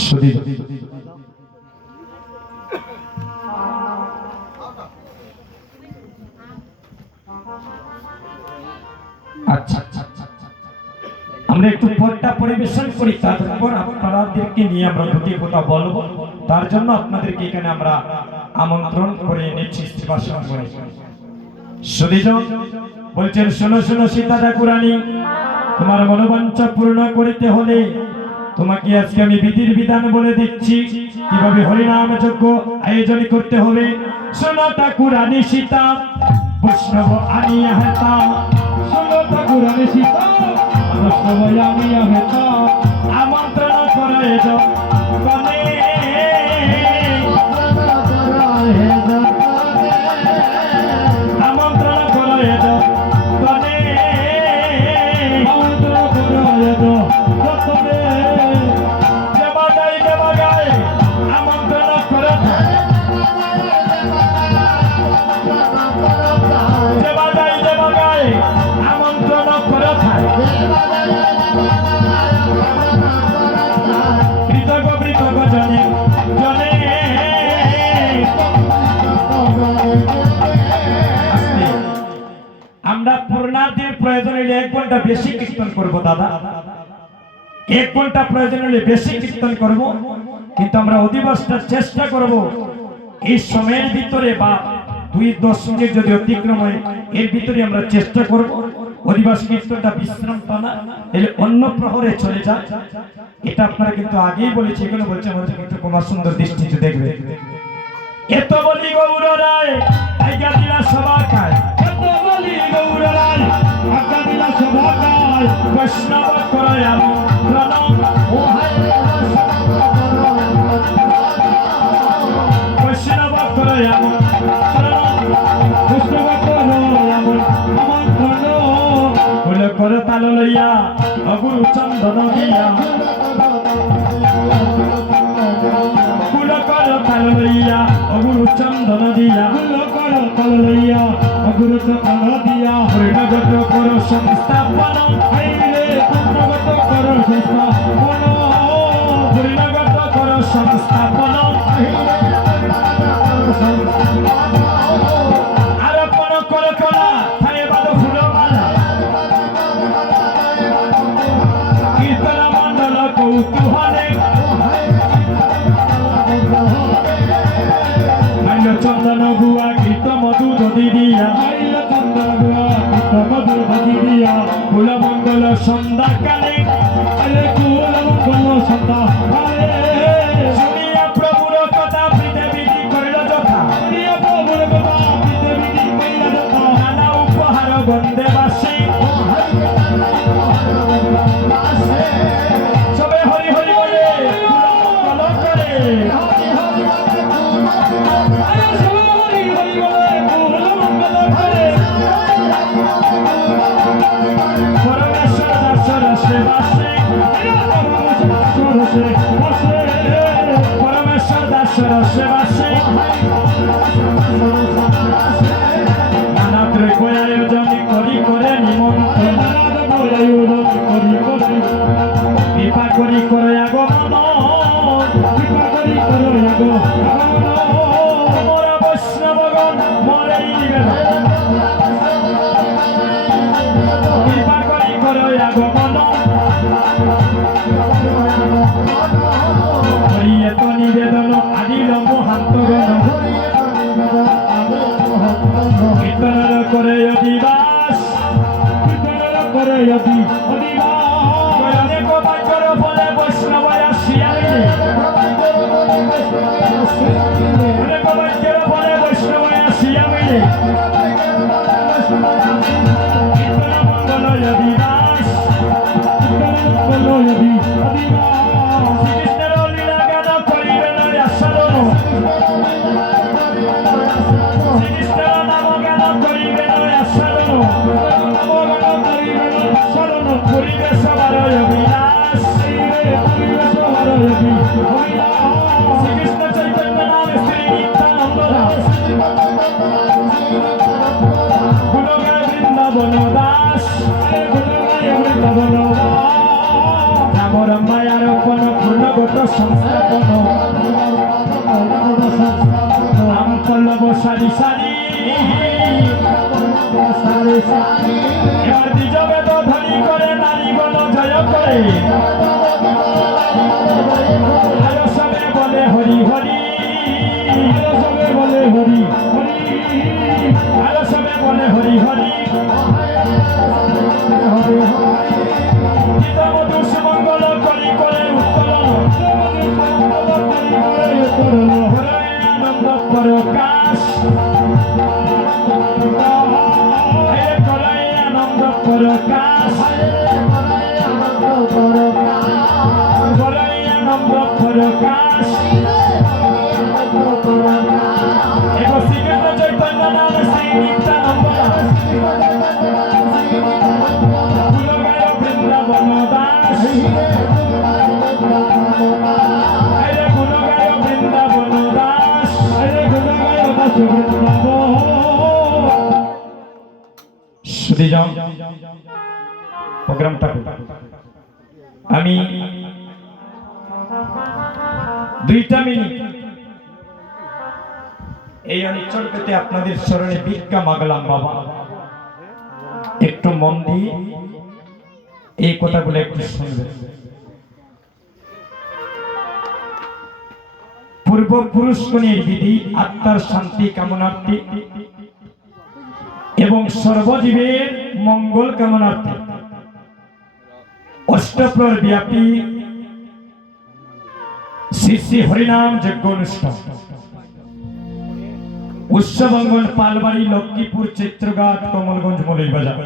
সুধী, আচ্ছা আচ্ছা, আমরা একটু পদটা পরিবেশন করি, তারপর আপনাদেরকে নিয়ে আমরা দুটি কথা বলবো। তার জন্য আপনাদেরকে এখানে আমরা আমন্ত্রণ করে এনেছি শ্রীবাসন করে। সুধীজন বলছেন, শোনো শোনো সীতা ঠাকুরানী, তোমার মনোবাঞ্ছা পূর্ণ করতে হলে তোমাকে আজকে আমি বিধির বিধান বলে দিচ্ছি, কিভাবে হরিনাম যজ্ঞ আয়োজন করতে হবে। শোনো ঠাকুরানী সীতা, বৈষ্ণব আনিয়া হেতা, শোনো ঠাকুরানী সীতা, বৈষ্ণব আনিয়া হেতা, আমন্ত্রণ করে যাও বনে, আমন্ত্রণ করে যাও বনে, আমন্ত্রণ করে দাও প্রথমে, দেবাগায় আমন্ত্রণ করে যাও, দেবাগায় আমন্ত্রণ করে থাক, কৃতজ্ঞ কৃতজ্ঞ জনে জনে দিন প্রয়োজন হলে 1 ঘন্টা বেশি কীর্তন করব দাদা, 1 ঘন্টা প্রয়োজন হলে বেশি কীর্তন করব, কিন্তু আমরা অধিবাসটা চেষ্টা করব এই সময়ের ভিতরে বা 2-10 মিনিট যদি অতিক্রম হয় এর ভিতরে আমরা চেষ্টা করব অধিবাস কীর্তনটা বিশ্রাম পানা এলে অন্য প্রহরে চলে যায়। এটা আপনারা কিন্তু আগেই বলেছি, এগুলো বলছে আমাদের কিন্তু কুমার সুন্দর দৃষ্টিতে দেখবে। এত বলি গৌর রায় আজ্ঞা দিলা সভা খায়, এত বলি গৌর রায় আজ্ঞা দিলা সভা খায়, বৈষ্ণব করে আমন্ত্রণ, বৈষ্ণব করে আমন্ত্রণ, বৈষ্ণব করো আমন্ত্রণ, ফুল করে তাল লইয়া অগুরু চন্দন দিয়া, ফুল করে তাল লইয়া অগুরু চন্দন দিয়া, ফুল করো তাল লইয়া অগুরু চন্দন দিয়া, হরিণগত করো সংস্থাপন, হাইরে পুণ্যগত করো সংস্থাপন, হরিণগত করো সংস্থাপন, আরোপণ করো কলা থায়ে বাদ ফুলমালা, কীর্তন মণ্ডল কৌতূহলে, মাল্য চন্দন গুয়া গীত মধু দধি দিয়া, হাইল চন্দন গুয়া কৃত মধুর নদী দিয়া, ফুল মঙ্গল সন্ধ্যাকালে, আলে কুল মঙ্গল সন্ধ্যা কালে, শুনিয়া প্রভুর কথা পৃথিবী করিল যথা, প্রিয় প্রভুর কথা পৃথিবী কইলা যথা, নানা উপহার বন্দে বাসী, সবে হরি হরি বলে ফুল মঙ্গল করে, আরে সবাই হরি বলে কুল মঙ্গল করে, পরমেশ্বর দাসর সেবাসে, সরসে বসে, পরমেশ্বর দাসর সেবাসে, নানা দ্রব্য আয়োজন করি করে নিমন্ত্রণ, নানাদ বলায়ুধন করি করি, কৃপা করি করে আগমন, কৃপা করি করো আগো আগমন, মোরা বৈষ্ণবগণ মরে নিবেদন, কৃপা করি করে আগমন, হরিয়ে তো নিবেদন আদিল মহান্তগণ, কীর্তন করে অধিবাস, কীর্তন করে অধি অধিবাস, অনেক বাক্যর ফলে বৈষ্ণব আসিয়া মিলে, অনেক বাক্যের ফলে বৈষ্ণব আসিয়া মিলে, কীর্তন মঙ্গল অধিবাস, কীর্তন করে অধি অধিবাস, শ্রীকৃষ্ণের লীলা গান করিবেন আস্বাদন, শ্রীকৃষ্ণের নাম গান করিবেন আস্বাদন, নমগান করিবেন শরণ, পরিবেশ সবার অভিলাষ, পরিবেশ হর অধি অভিলাষ, শ্রীকৃষ্ণ চৈতন্য নাম শ্রী নিত্যানন্দ দাস, গুণগায় বৃন্দাবন দাস, গুণগায় বৃন্দাবন দাস, রামর মায়ার কোন পূর্ণগত সংস্থাপন, রাম পল্লব সারি সারি, এবার দ্বিজবেদ ধরি করে নারীগণ জয় করে, আরো সবে বলে হরি হরি, সবে বলে হরি হরি, আরো সবে বলে হরি হরি, গীত মধু সুমঙ্গল করি করে উত্তোলন, হরে আনন্দ প্রকাশ, হে করে আনন্দ প্রকাশ, করে আনন্দ প্রকাশ, এগো শ্রীকৃষ্ণ চৈতন্য নাম শ্রী নিত্যানন্দ দাস, গুণগায় বৃন্দাবন দাস, হে গুণগায় বৃন্দাবন দাস, গুণগায় দাস বৃন্দাবন, শুধু যাও প্রোগ্রামটা আমি 2টা মিনিট এই অঞ্চল পেতে আপনাদের স্মরণে ভিক্ষা মাগলাম বাবা, একটু একটু মন দিয়ে এই কথাগুলো একটু শুনবেন। পূর্বপুরুষগণের বিধি আত্মার শান্তি কামনার্থে এবং সর্বজীবের মঙ্গল কামনার্থে অষ্টপ্রহর ব্যাপী শ্রী শ্রী হরিনাম যজ্ঞ অনুষ্ঠান উৎসবঙ্গন পালবাড়ি লক্ষ্মীপুর চিত্রঘাট কমলগঞ্জ মৌলভীবাজার।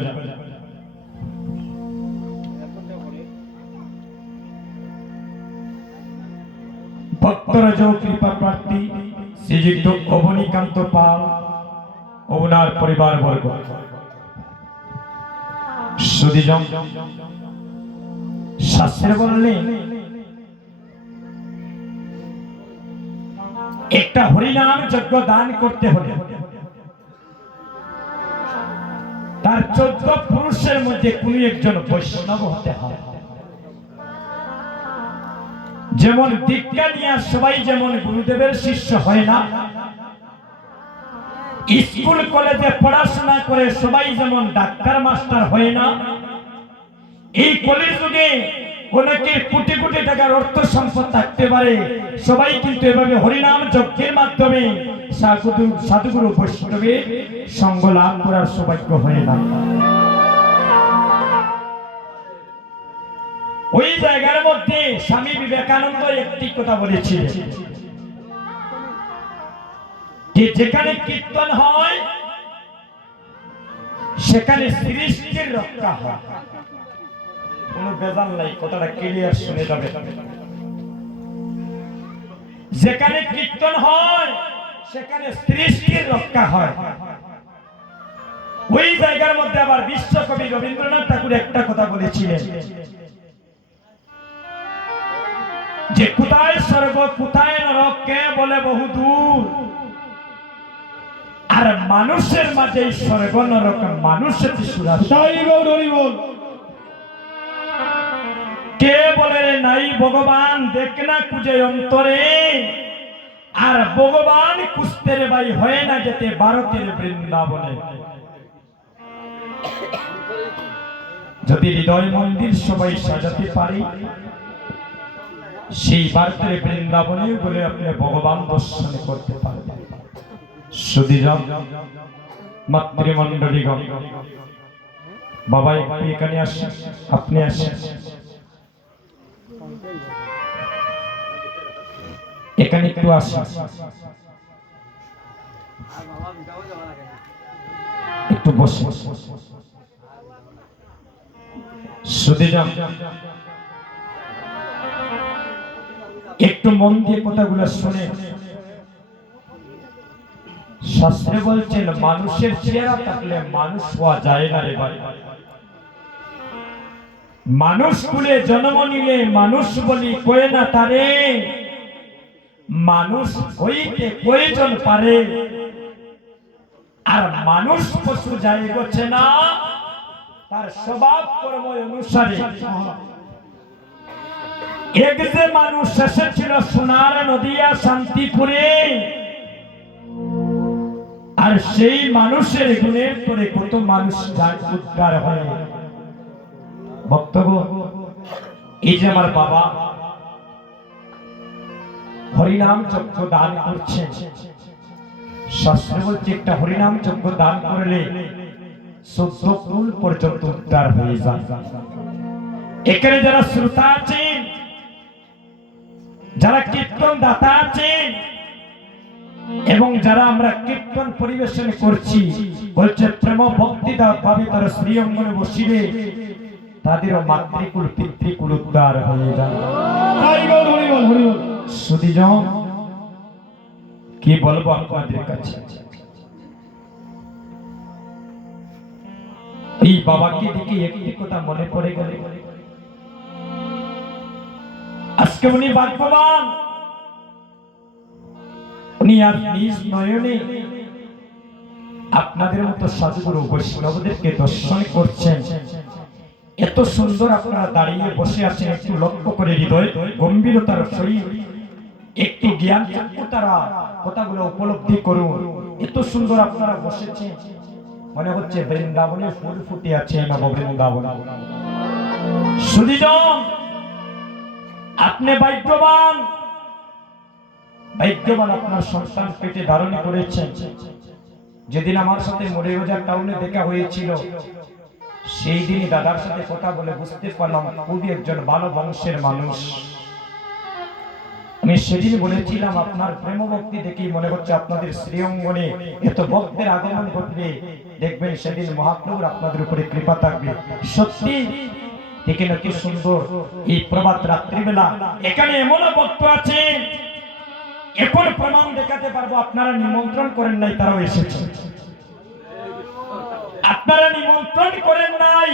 ভক্তরাজ কৃপা প্রার্থী শ্রীযুক্ত অবনীকান্ত পাল ওনার পরিবার বর্গ সুধীজন শাস্ত্রে বললেন একটা হরিনাম যজ্ঞ দান করতে হলে তার 14 পুরুষের মধ্যে কোন একজন বৈষ্ণব হতে হয়। যেমন দীক্ষা নিয়ে সবাই যেমন গুরুদেবের শিষ্য হয় না, স্কুল কলেজে পড়াশোনা করে সবাই যেমন ডাক্তার মাস্টার হয় না, এই কলিযুগে অনেকের কোটি কোটি টাকার অর্থ সম্পদ থাকতে পারে, সবাই কিন্তু এভাবে হরিনাম যজ্ঞের মাধ্যমে সাধুগুরু বৈষ্ণবের সঙ্গ লাভ করার সৌভাগ্য হয় না। ওই জায়গার মধ্যে স্বামী বিবেকানন্দ একটি কথা বলেছিলেন যে যেখানে কীর্তন হয় সেখানে সৃষ্টির রক্ষা হয়। কোন বেজাল নাই, কথাটা ক্লিয়ার শুনে যাবে। যেখানে কীর্তন হয় সেখানে সৃষ্টির রক্ষা হয়। ওই জায়গার মধ্যে আবার বিশ্বকবি রবীন্দ্রনাথ ঠাকুর একটা কথা বলেছিলেন যে কোথায় স্বর্গ কোথায় নরক কে বলে বহু দূর, আর মানুষের মাঝে স্বর্গ নরক মানুষের কে বলে রে নাই ভগবান দেখ না খুঁজে অন্তরে, আর ভগবান খুঁজতে রে ভাই হয় না যেতে ভারতের বৃন্দাবনে। যদি হৃদয় মন্দির সবাই সাজাতে পারে সেই ভারতের বৃন্দাবনে বলে আপনি ভগবান দর্শন করতে পারবেন। সুধীজন মাতৃমণ্ডলীগণ, বাবা একটু এখানে আসেন, আপনি আসেন এখানে একটু আসেন, একটু বসে। সুধীজন একটু মন দিয়ে কথাগুলো শুনে। শাস্ত্রে বলছেন মানুষের চেহারা থাকলে মানুষ হওয়া যায় না রে ভাই। মানুষ কুলে জন্ম নিলে মানুষ বলি কয়ে না তারে, মানুষ হইতে কয়জন পারে, আর মানুষ পশু যায় গছে না তার স্বভাব কর্ম অনুসারে। এক যে মানুষ এসেছিল সোনার নদিয়া শান্তিপুরে, আর সেই মানুষের গুণের করে কত মানুষ উদ্ধার হয়। বক্তব্য এই যে আমার বাবা হরিনাম যজ্ঞ দান করছেন, শাস্ত্র বলছে একটা হরিনাম যজ্ঞ দান করলে 14 কুল পর্যন্ত উদ্ধার হয়ে যায়। এখানে যারা শ্রোতা আছেন, যারা কীর্তন দাতা আছেন, এবং যারা আমরা কীর্তন পরিবেশন করছি, বলছে প্রেম ভক্তি ভাবে তারা শ্রী অঙ্গনে বসিবে, তাদেরও মাতৃকুল পিতৃকুল উদ্ধার হয়ে যায়। সুধীজন কি বলবো আপনাদের কাছে, এই বাবাকে দেখে একটি কথা মনে পড়ে গেল। আজকে উনি ভাগ্যবান, উনি আর নিজ নয়নে আপনাদের মতো সাধুগুরু বৈষ্ণবদেরকে দর্শন করছেন। এত সুন্দর আপনারা দাঁড়িয়ে বসে আছেন, একটু লক্ষ্য করে হৃদয় গম্ভীরতার সহিত একটু জ্ঞান তারা কথাগুলো উপলব্ধি করুন। এত সুন্দর আপনারা বসেছেন, মনে হচ্ছে বৃন্দাবনে ফুল ফুটে আছে নব বৃন্দাবন। সুধীজন, আপনি ভাগ্যবান, ভাগ্যবান আপনার সন্তান পেটে ধারণ করেছেন। যেদিন আমার সাথে মরিবাজার টাউনে দেখা হয়েছিল, সেই দিনই দাদার সাথে কথা বলে বুঝতে পারলাম খুবই একজন ভালো বংশের মানুষ। আমি সেদিন বলেছিলাম আপনার প্রেম ভক্তি দেখেই মনে হচ্ছে আপনাদের শ্রীঅঙ্গনে এত ভক্তের আগমন ঘটবে, দেখবেন সেদিন মহাপ্রভুর আপনাদের উপরে কৃপা থাকবে। সত্যি দেখে নাকি সুন্দর এই প্রভাত রাত্রিবেলা এখানে এমন ভক্ত আছে, এখন প্রমাণ দেখাতে পারবো আপনারা নিমন্ত্রণ করেন নাই, তারাও এসেছে। আপনারা নিমন্ত্রণ করেন নাই,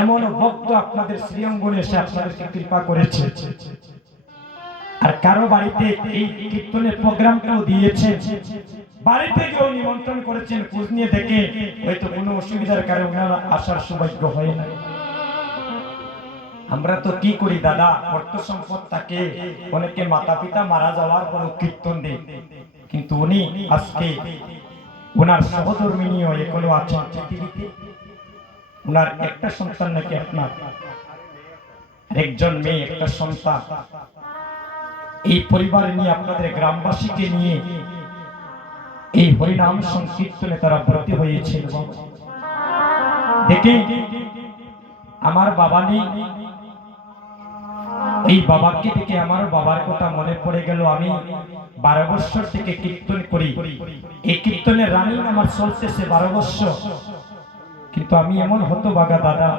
এমন ভক্ত আপনাদের শ্রীঅঙ্গনে এসে আপনাদেরকে কৃপা করেছে। আর কারো বাড়িতে এই কীর্তনের প্রোগ্রামটাও দিয়েছে, বাড়িতে কেউ নিমন্ত্রণ করেছেন, খোঁজ নিয়ে দেখে হয়তো কোনো অসুবিধার কারণে ওনারা আসার সৌভাগ্য হয় না। আমরা তো কি করি দাদা, অর্থ সম্পদ থাকে, অনেকে মাতা পিতা মারা যাওয়ার পর কীর্তন দেয়, কিন্তু উনি আজকে ওনার সহধর্মিনীও এখনো আছেন পৃথিবীতে। ওনার একটা সন্তান নাকি আপনার, একজন মেয়ে, একটা সন্তান। এই পরিবার নিয়ে আপনাদের গ্রামবাসীকে নিয়ে এই হরিনাম সংকীর্তনে তারা ব্রতী হয়েছিল। দেখে আমার বাবা নেই, এই বাবাকে দেখে আমার বাবার কথা মনে পড়ে গেল। আমি 12 বছর থেকে কীর্তন করি, এই কীর্তনের রানিং আমার চলতেছে 12 বছর, কিন্তু আমি এমন হতভাগা দাদা,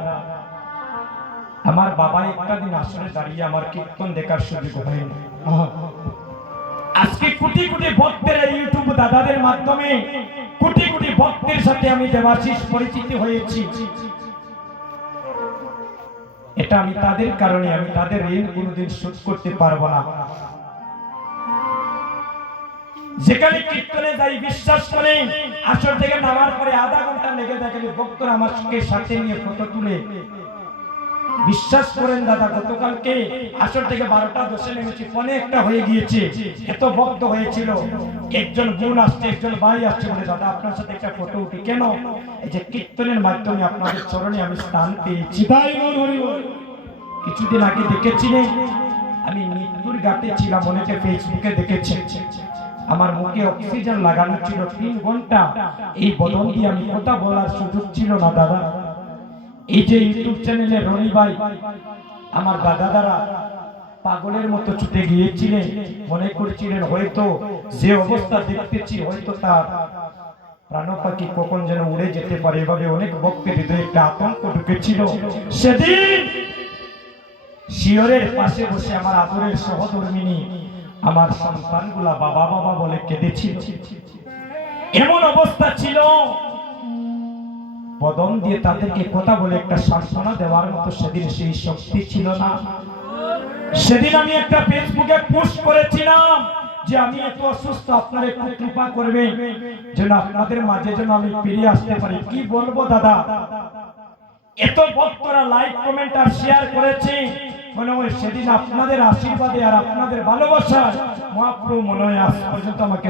আমার বাবা একটা দিন আসরে দাঁড়িয়ে আমার কীর্তন দেখার সুযোগ হয়নি। আজকে কোটি কোটি ভক্তের ইউটিউব দাদাদের মাধ্যমে কোটি কোটি ভক্তের সাথে আমি দেবাশিস পরিচিত হয়েছি। এটা আমি তাদের কারণে, আমি তাদের ঋণ কোনোদিন শোধ করতে পারবো না। যেখানে কীর্তনে যাই বিশ্বাস করে আসর থেকে নামার পরে আধা ঘন্টা লেগে থাকে ভক্তরা আমাকে সাথে নিয়ে ফটো তুলে। বিশ্বাস করেন দাদা, গতকালকে আসর থেকে 12টা 10 নেমেছি, 1:45 হয়ে গিয়েছে, এত ভক্ত হয়েছিল। একজন বোন আসছে, একজন ভাই আসছে, বলে দাদা আপনার সাথে একটা ফটো উঠি। কেন? এই যে কীর্তনের মাধ্যমে আপনাদের চরণে আমি স্থান পেয়েছি। কিছুদিন আগে দেখেছিলেন আমি মৃত্যুর ঘাটে ছিলাম, অনেকে ফেসবুকে দেখেছে, আমার মুখে অক্সিজেন লাগানো ছিল 3 ঘন্টা। এই বদন দিয়ে আমি কথা বলার সুযোগ ছিল না দাদা। এই যে ইউটিউব চ্যানেলে রনি ভাই আমার দাদা দ্বারা পাগলের মতো ছুটে গিয়েছিলেন, মনে করেছিলেন হয়তো যে অবস্থা দেখতেছি হয়তো তার প্রাণ পাখি কখন যেন উড়ে যেতে পারে। এভাবে অনেক ভক্তের হৃদয়ে একটা আতঙ্ক ঢুকেছিল। সেদিন শিয়রের পাশে বসে আমার আদরের সহধর্মিনী আমার সন্তানগুলা বাবা বাবা বলে কেঁদেছিল। এমন অবস্থা ছিল, বদন দিয়ে তাদেরকে কথা বলে একটা সান্ত্বনা দেওয়ার মতো সেদিন সেই শক্তি ছিল না। সেদিন আমি একটা ফেসবুকে পোস্ট করেছিলাম যে আমি এত অসুস্থ, আপনারা একটু কৃপা করবেন যেন আপনাদের মাঝে যেন আমি ফিরে আসতে পারি। কি বলবো দাদা, এত ভক্তরা লাইক কমেন্ট আর শেয়ার করেছে। মনে হয় সেদিন আপনাদের আশীর্বাদে আর আপনাদের ভালোবাসা মহাপ্রভু মনে হয় আজ পর্যন্ত আমাকে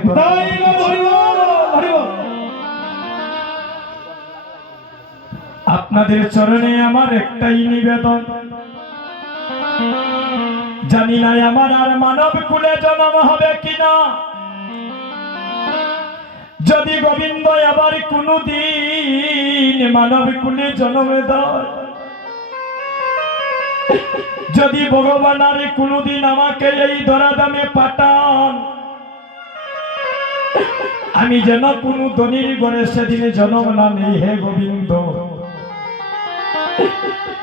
আপনাদের চরণে আমার একটাই নিবেদন, জানি না আমার আর মানব কুলে জন্ম হবে কিনা। যদি গোবিন্দ আবার কোনদিন মানব কুলে জন্ম দেয়, যদি ভগবান আর কোনদিন আমাকে এই ধরাধামে পাঠান, আমি যেন কোন ধনীর ঘরে সেদিনে জন্ম না নেই। হে গোবিন্দ,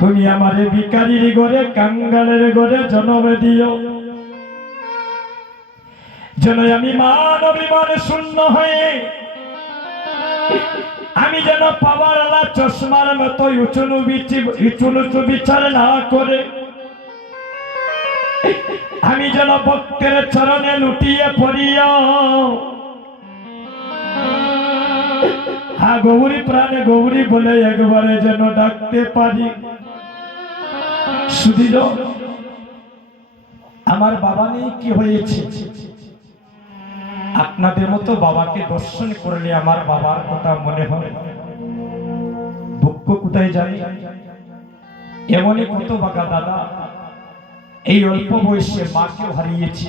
তুমি আমারে ভিখারির ঘরে কাঙ্গালের ঘরে জন্ম দিও, যেন আমি মান অভিমান শূন্য হয়ে আমি যেন পাওয়ার আলা চশমার মতো উঁচু বিচার না করে আমি যেন ভক্তের চরণে লুটিয়ে পড়িয়া গৌরী প্রাণে গৌরী বলে একবারে যেন ডাকতে পারি। শুধু আমার বাবা নেই, কি হয়েছে আপনাদের মতো বাবাকে দর্শন করলে আমার বাবার কথা মনে হয়। দুঃখ কোথায় যায়, এমনই কত বাগা দাদা এই অল্প বয়সে মাকে হারিয়েছি।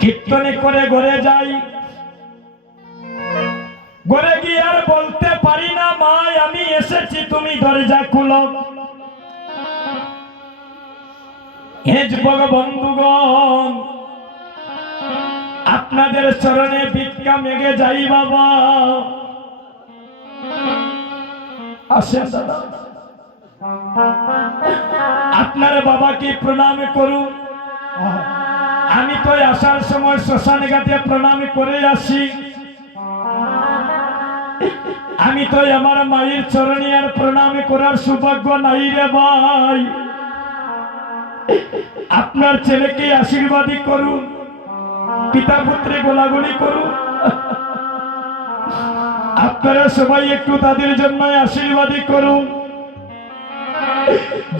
কীর্তনে করে ঘরে যাই, ঘরে গিয়ে আর বলতে পারি না মা আমি এসেছি, তুমি দরজা খুলো। হে যুবক বন্ধুগণ, আপনাদের চরণে ভিক্ষা মেগে যাই বাবা। আসেন দাদা, আপনার বাবাকে প্রণাম করুন। আমি তো আসার সময় শ্মশান ঘাটে প্রণাম করে আসি। আমি তো আমার মায়ের চরণে আর প্রণাম করার সৌভাগ্য নাই রে ভাই। আপনার ছেলেকে আশীর্বাদই করুন, পিতা পুত্রে গোলাগুলি করুন। আপনারা সবাই একটু তাদের জন্য আশীর্বাদই করুন।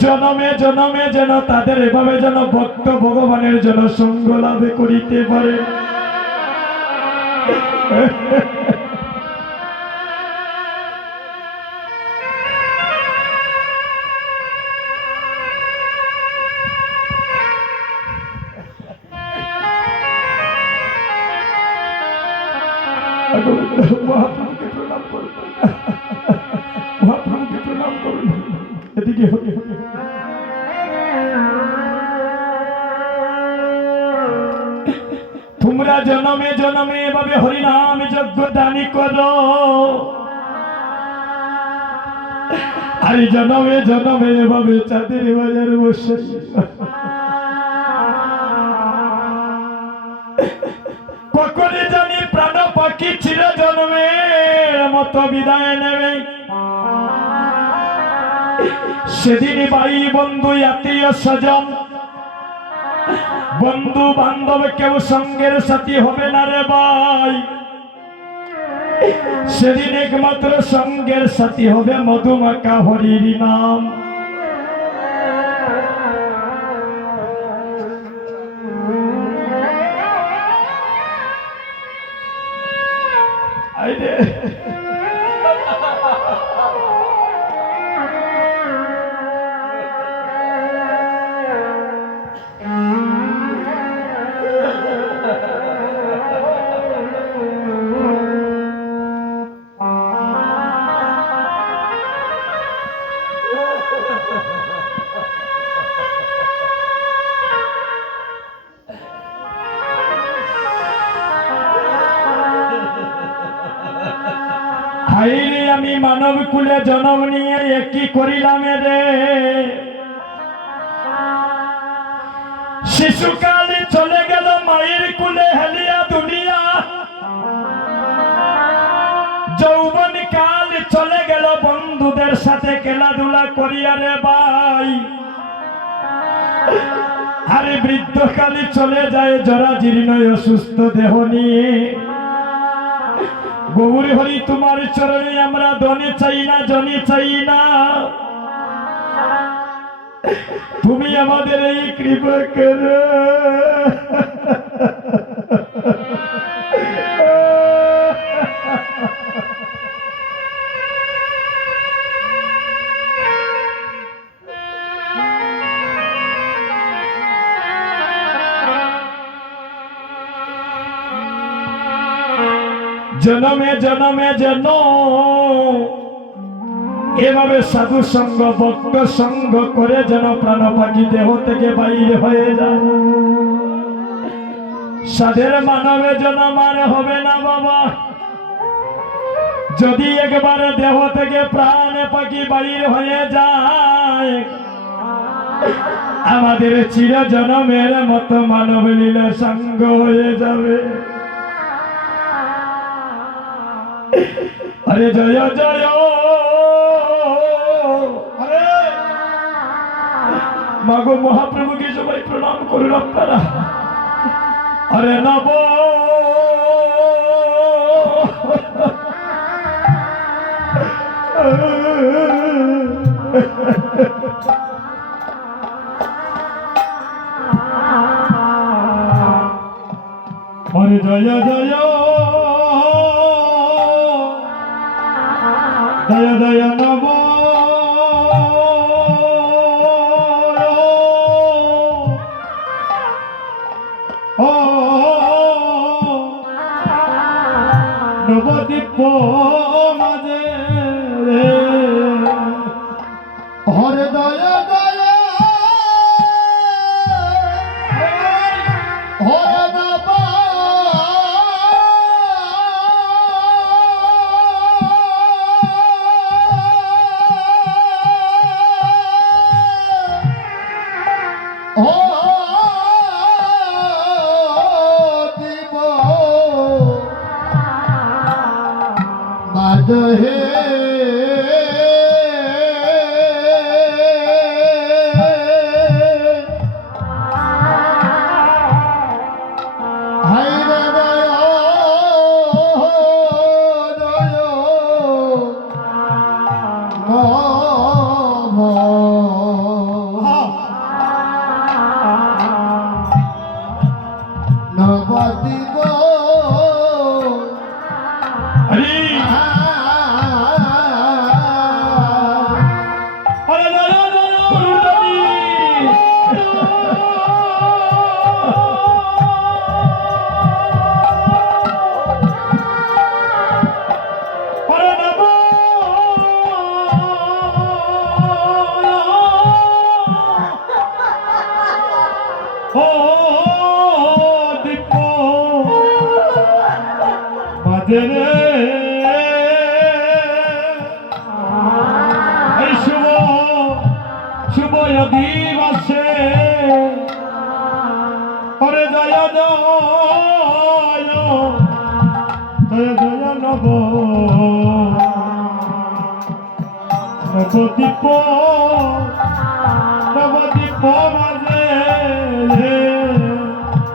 জনমে জনমে যেন তাদের এভাবে যেন ভক্ত ভগবানের জন্য সঙ্গ লাভ করিতে পারে। মহাপ্রভুকে প্রণাম করুন, মহাপ্রভুকে প্রণাম করুন। এদিকে হবে হবে। তোমরা জনমে জনমে এভাবে হরিনাম যজ্ঞ দানি করো, আর জনমে জনমে এভাবে চাঁদের বাজার বসে কখনই জানি প্রাণ পাখি চির জন্মের মতো বিদায় নেবে। সেদিন ভাই বন্ধু আত্মীয় স্বজন বন্ধু বান্ধব কেউ সঙ্গের সাথী হবে না রে ভাই। সেদিন একমাত্র সঙ্গের সাথী হবে মধুমাখা হরির নাম। হাইরে আমি মানব কুলে জন্ম নিয়ে একই করিলাম রে। শিশুকালে চলে গেল মায়ের কুলে হেলিয়া দুনিয়া, যৌবন কাল চলে গেল বন্ধুদের সাথে খেলাধুলা করিয়া রে ভাই। আরে বৃদ্ধকালে চলে যায় জরা জীর্ণ অসুস্থ দেহ নিয়ে। গৌরী হরি তোমার চরণে আমরা ধনে চাই না, জনে চাই না, তুমি আমাদের এই কৃপা করো। জনমে জনমে যেন এভাবে সাধু সঙ্গ ভক্ত সঙ্গ করে যেন প্রাণ পাখি দেহ থেকে বাইরে হয়ে যায়। সাধের মানবে জনম আর হবে না বাবা। যদি একবার দেহ থেকে প্রাণ পাখি বাইরে হয়ে যায়, আমাদের চির জনমের মতো মানব লীলা সঙ্গ হয়ে যাবে। আরে জয় জয়, আরে মাগো মহাপ্রভুকে সবাই প্রণাম করুন আপনারা। আরে নব আরে জয় জয় দয়া দয়া নব ও নবদ্বীপ মাঝে হরে দয়া দয়া হরে নব ও দিব বাজহে হাইরে দয়া নবদ্বীপ হরি হরে দয়া দয়া গুরুদেবী হরে নব ও দীপ বাজে রে এই শুভ শুভ দিবসে হরে জয় জয় জয় জয় নব নবদ্বীপ নবদ্বীপ মাঝে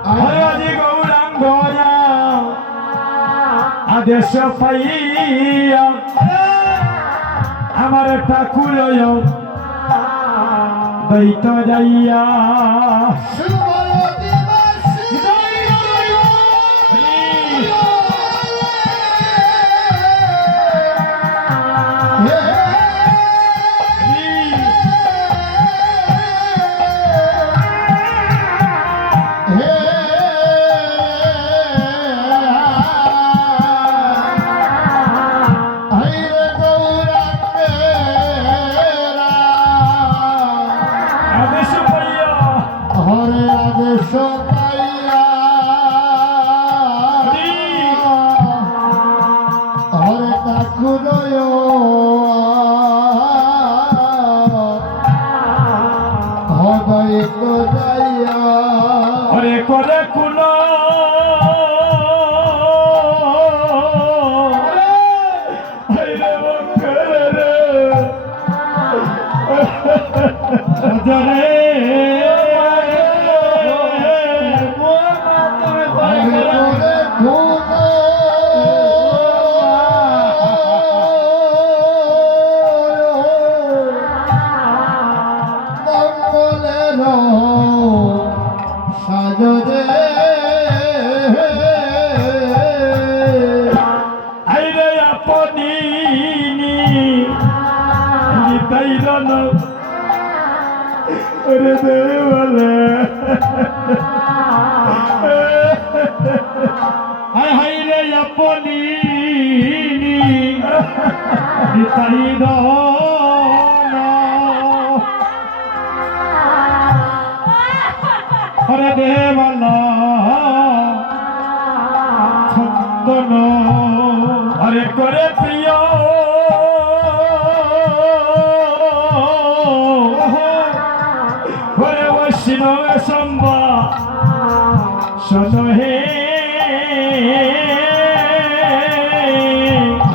হরে আজি গৌরাঙ্গ আদেশ পাইয়া আমার ঠাকুর দৈত যাইয়া শুভ দিবস আদেশ পাইয়া হরে আদেশ পাইয়া হরে ঠাকুর হৃদয় যাইয়া হরে করে কুল হরে বঙ্করে রে সাজরে আইরে আপনি নিতাইরন রে দেওয়ালে হায় হায় রে আপনি নিতাইরন হরে দেবালা ছন্দন হরে করে প্রিয় হরে বৈষ্ণব সম্বা শোনো হে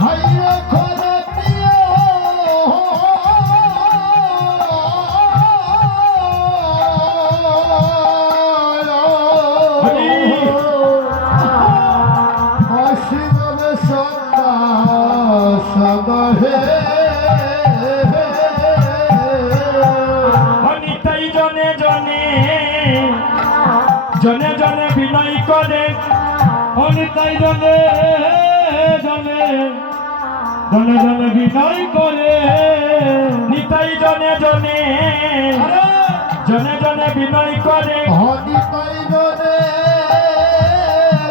হাইরে খোলা প্রিয় অশিবে সদা সদা হে অনিতাই জনে জনে জনে জনে বিনয় করে ও নিতাই জনে জনে জনে জনে বিনয় করে নিতাই জনে জনে জনে জনে বিনয় করে হরিতাই জনে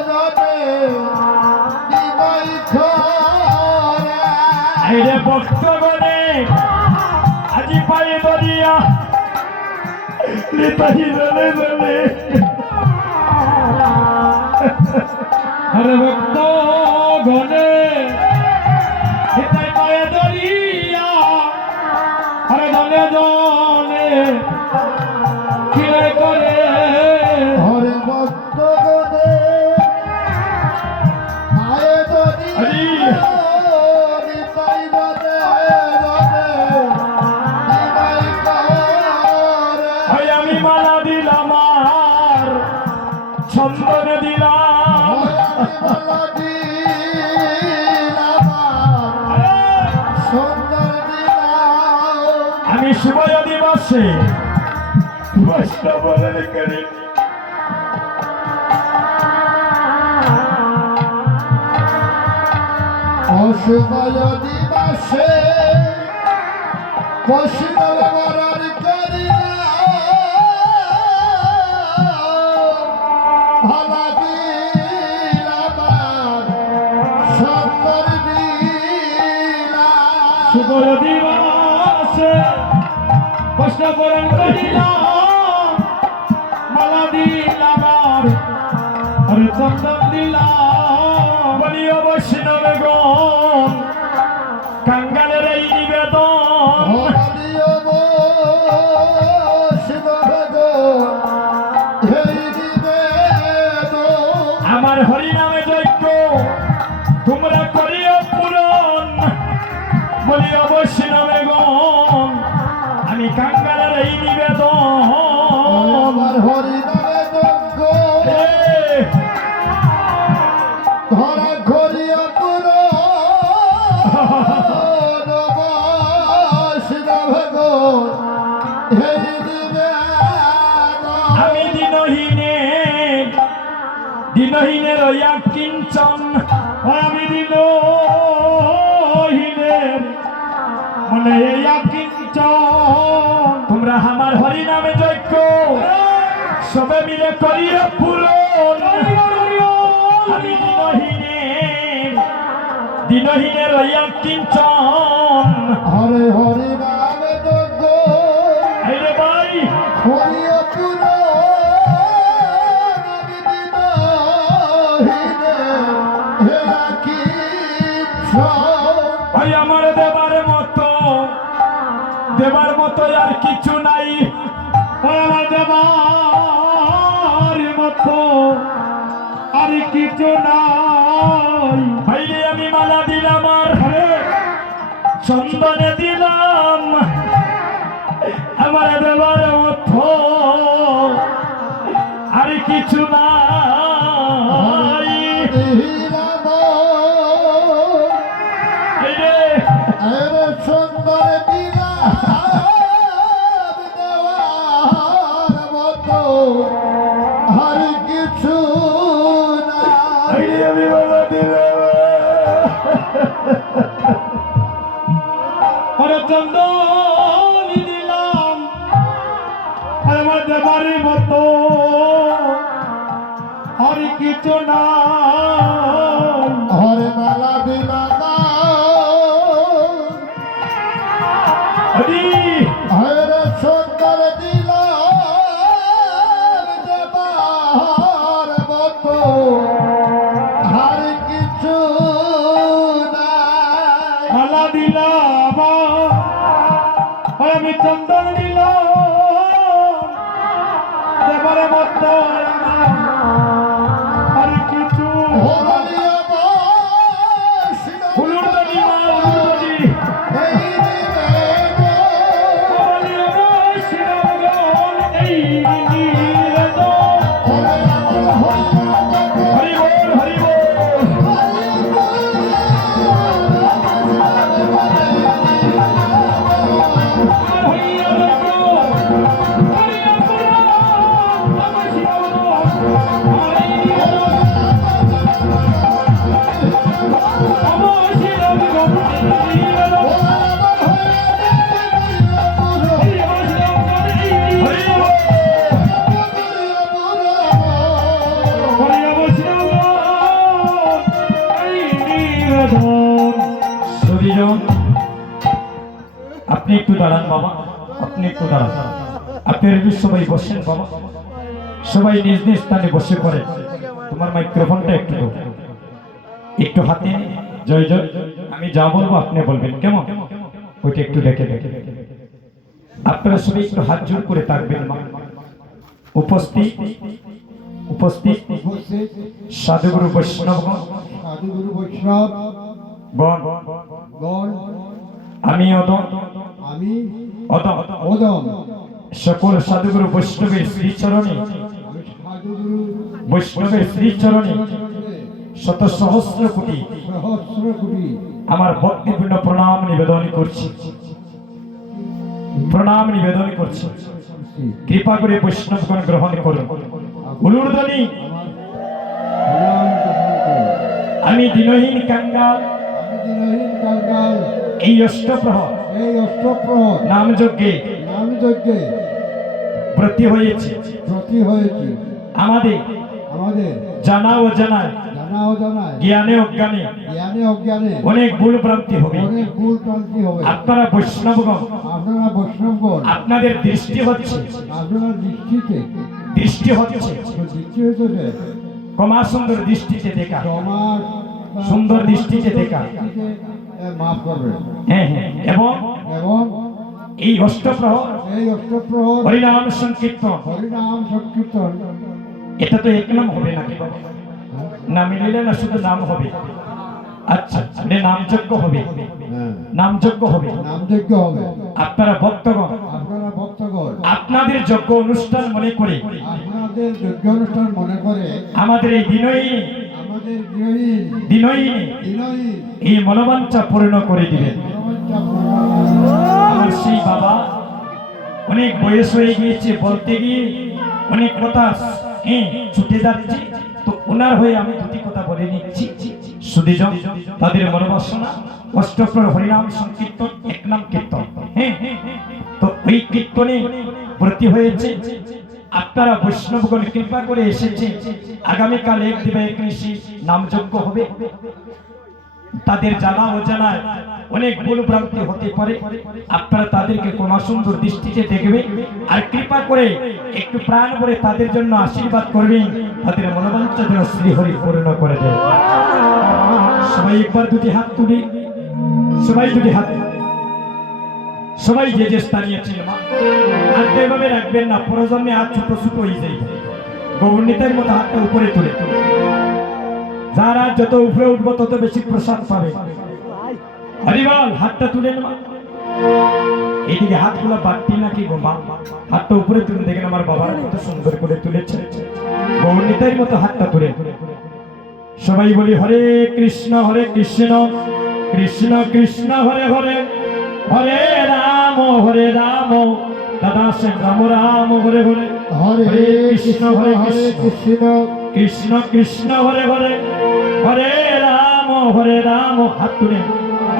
জনে বিনয় করে আইরে ভক্তগণে আজি পায়ে দরিয়া নিতাই জনে জনে হরে ভক্ত গণে নিতাই পায়ে দরিয়া হরে জনে জনে বিনয় করে হরে ভক্ত গণে আয়ে দরি হরিতাই জনে জনে বিনয় করে ভাই আমি মালা দিলাম আর চন্দনে দিলাম আমি শিবয় দিবসে বৈষ্ণবের করে অশুভয় দিবসে বৈষ্ণব বরণ করিলা ভালা দিলাম সুন্দর দিলা শুভ দিবসে বৈষ্ণবরণ করিলাম মালা দিলাম আর হরে চন্দন দিলাম বলিও বৈষ্ণব গণ কাঙ্গালের এই নিবেদন হরিয় বৈষ্ণব গো এই নিবেদন আমার হরি নামে যজ্ঞ তোমরা করিও পূরণ বলিও বৈষ্ণবে গণ আমি কাঙ্গালের এই নিবেদন আমার হরি নামে যজ্ঞ এ, ধরা করিয়া পুরো বৈষ্ণব গো এই নিবেদন আমি দিনহীনের ইয়া কিঞ্চন আমি দিনহীনের মনে ইয়া কিঞ্চন তোমরা আমার হরি নামে যজ্ঞ সবে মিলে করিও পূরণ আমি দিনহীনের ইয়া কিঞ্চন হরে হরি নামে যজ্ঞ আইরে ভাই করিয়া পুরো ভাই আমার দেবার মতো আর কিছু নাই আমার দেবার মতো আর কিছু নাই ভাইরে আমি মালা দিলাম আর চন্দনে দিলাম আমার দেবার মতো আর কিছু নাই ভাইরে সুন্দর দিলা দেওয়ার মতো আর কিছু না ভাইরে আমি মালা দিলাম হরে চন্দন দিলাম আমার দেবারি মতো আর কিছু নাই হরে মালা দিলা হরি হরে সুন্দর দিলা দেবার মতো আর কিছু নাই মালা দিলাম আমি চন্দন দিলাম দেবারে মতো আর কিছু হরিয় বৈষ্ণব ফুলুর দানি মা উলুদানি এই নিবেদন হরি বল হরি বল হরি বাবা, আপনি একটু দাঁড়ান। আপনার সবাই বসেন বাবা, সবাই নিজ নিজ স্থানে বসে পড়ে। তোমার মাইক্রোফোনটা একটু দাও, একটু হাতে নিয়ে জয় জয়, আমি যা বলবো আপনি বলবেন, কেমন? ওইটা একটু দেখে দেখে আপনারা সবাই একটু হাত জোর করে থাকবেন। মা উপস্থিত উপস্থিত উপস্থিত সাধুগুরু বৈষ্ণবগণ, সাধুগুরু বৈষ্ণব গণ, গণ, আমি অদম আমি অদম ওদম, সকল সাধুগুরু বৈষ্ণবের শ্রীচরণে, আমি সাধুগুরু বৈষ্ণবের শ্রীচরণে শত সহস্র কোটি সহস্র কোটি আমার ভক্তিপূর্ণ প্রণাম নিবেদন করছি, প্রণাম নিবেদন করছি। কৃপা করে বৈষ্ণবগণ গ্রহণ করুন। উলুর্ধ্বনি আমি দিনহীন কাঙ্গাল, আমি দিনহীন কাঙ্গাল, এই অষ্টপ্রহর এই অষ্টপ্রহর নাম যজ্ঞে নাম যজ্ঞে ব্রতী হয়েছে। ব্রতী হয়েছি। আমাদের আমাদের জানা ও জানায়, জানা ও জানায়, জ্ঞানে অজ্ঞানে জ্ঞানে অজ্ঞানে অনেক ভুল ভ্রান্তি হবে। অনেক ভুল ক্রান্তি হবে। আপনারা বৈষ্ণবগণ, আপনারা বৈষ্ণবগণ, আপনাদের দৃষ্টি হচ্ছে, আপনারা দৃষ্টিতে দৃষ্টি হচ্ছে দৃষ্টি হচ্ছে কমা সুন্দর দৃষ্টিতে দেখা, সমাজ সুন্দর দৃষ্টিতে দেখা, মাফ করবেন। হ্যাঁ হ্যাঁ, এবং এবং এই অষ্টপ্রহর এই অষ্টপ্রহর হরিনাম সংকীর্তন, হরিনাম সংকীর্তন, এটা তো এক নাম হবে নাকি বাবা? না মিলিলে না শুধু নাম হবে? আচ্ছা, মানে নামযজ্ঞ হবে, নামযজ্ঞ হবে। নামযজ্ঞ হবে। আপনারা ভক্তগণ, আপনারা ভক্তগণ আপনাদের যজ্ঞ অনুষ্ঠান মনে করে, আপনাদের যজ্ঞ অনুষ্ঠান মনে করে আমাদের এই দিনহীন আমাদের গৃহহীন দিনহীন দিনহীন এই মনোবাঞ্ছা পূর্ণ করে দিবেন। আমার সেই বাবা অনেক বয়স হয়ে গিয়েছে, বলতে গিয়ে অনেক কথা ছুটে যাচ্ছে, তো ওনার হয়ে আমি দুটি কথা বলে নিচ্ছি। সুধীজন তাদের মনোবাসনা অষ্টপ্রহর হরিনাম সংকীর্তন, এক নাম কীর্তন। হ্যাঁ, তো ওই কীর্তনে ব্রতী হয়েছে। আপনারা বৈষ্ণবগণ কৃপা করে এসেছে, আগামীকাল এক দিবা এক নিশি নামযজ্ঞ হবে। তাদের জানা অজানায় অনেক ভুল ভ্রান্তি হতে পারে, আপনারা তাদেরকে কোন সুন্দর দৃষ্টিতে দেখবে আর কৃপা করে একটু প্রাণ ভরে তাদের জন্য আশীর্বাদ করবেন, তাদের মনোবাঞ্ছা যেন শ্রীহরি পূর্ণ করে দেয়। সবাই একবার দুটি হাত তুলি, সবাই দুটি হাত, সবাই যে যে স্থানীয় ছিল মা হাত এভাবে রাখবেন না, পরজন্মে হাত ছোট ছোট হয়ে যাই। গৌরনীতার মতো হাতটা উপরে তুলে, যারা যত উপরে উঠবো তত বেশি প্রসাদ পাবে। হরিবল, হাতটা তুলে নেওয়া, এইদিকে হাতগুলো বাড়তি নাকি গো মা? হাতটা উপরে তুলে দেখেন আমার বাবার কত সুন্দর করে তুলেছে। গৌরনীতার মতো হাতটা তুলে সবাই বলি হরে কৃষ্ণ কৃষ্ণ কৃষ্ণ হরে হরে, হরে রাম দাদা সে রাম রাম হরে হরে, হরে কৃষ্ণ হরে কৃষ্ণ কৃষ্ণ কৃষ্ণ হরে হরে, হরে রাম হাত তুলে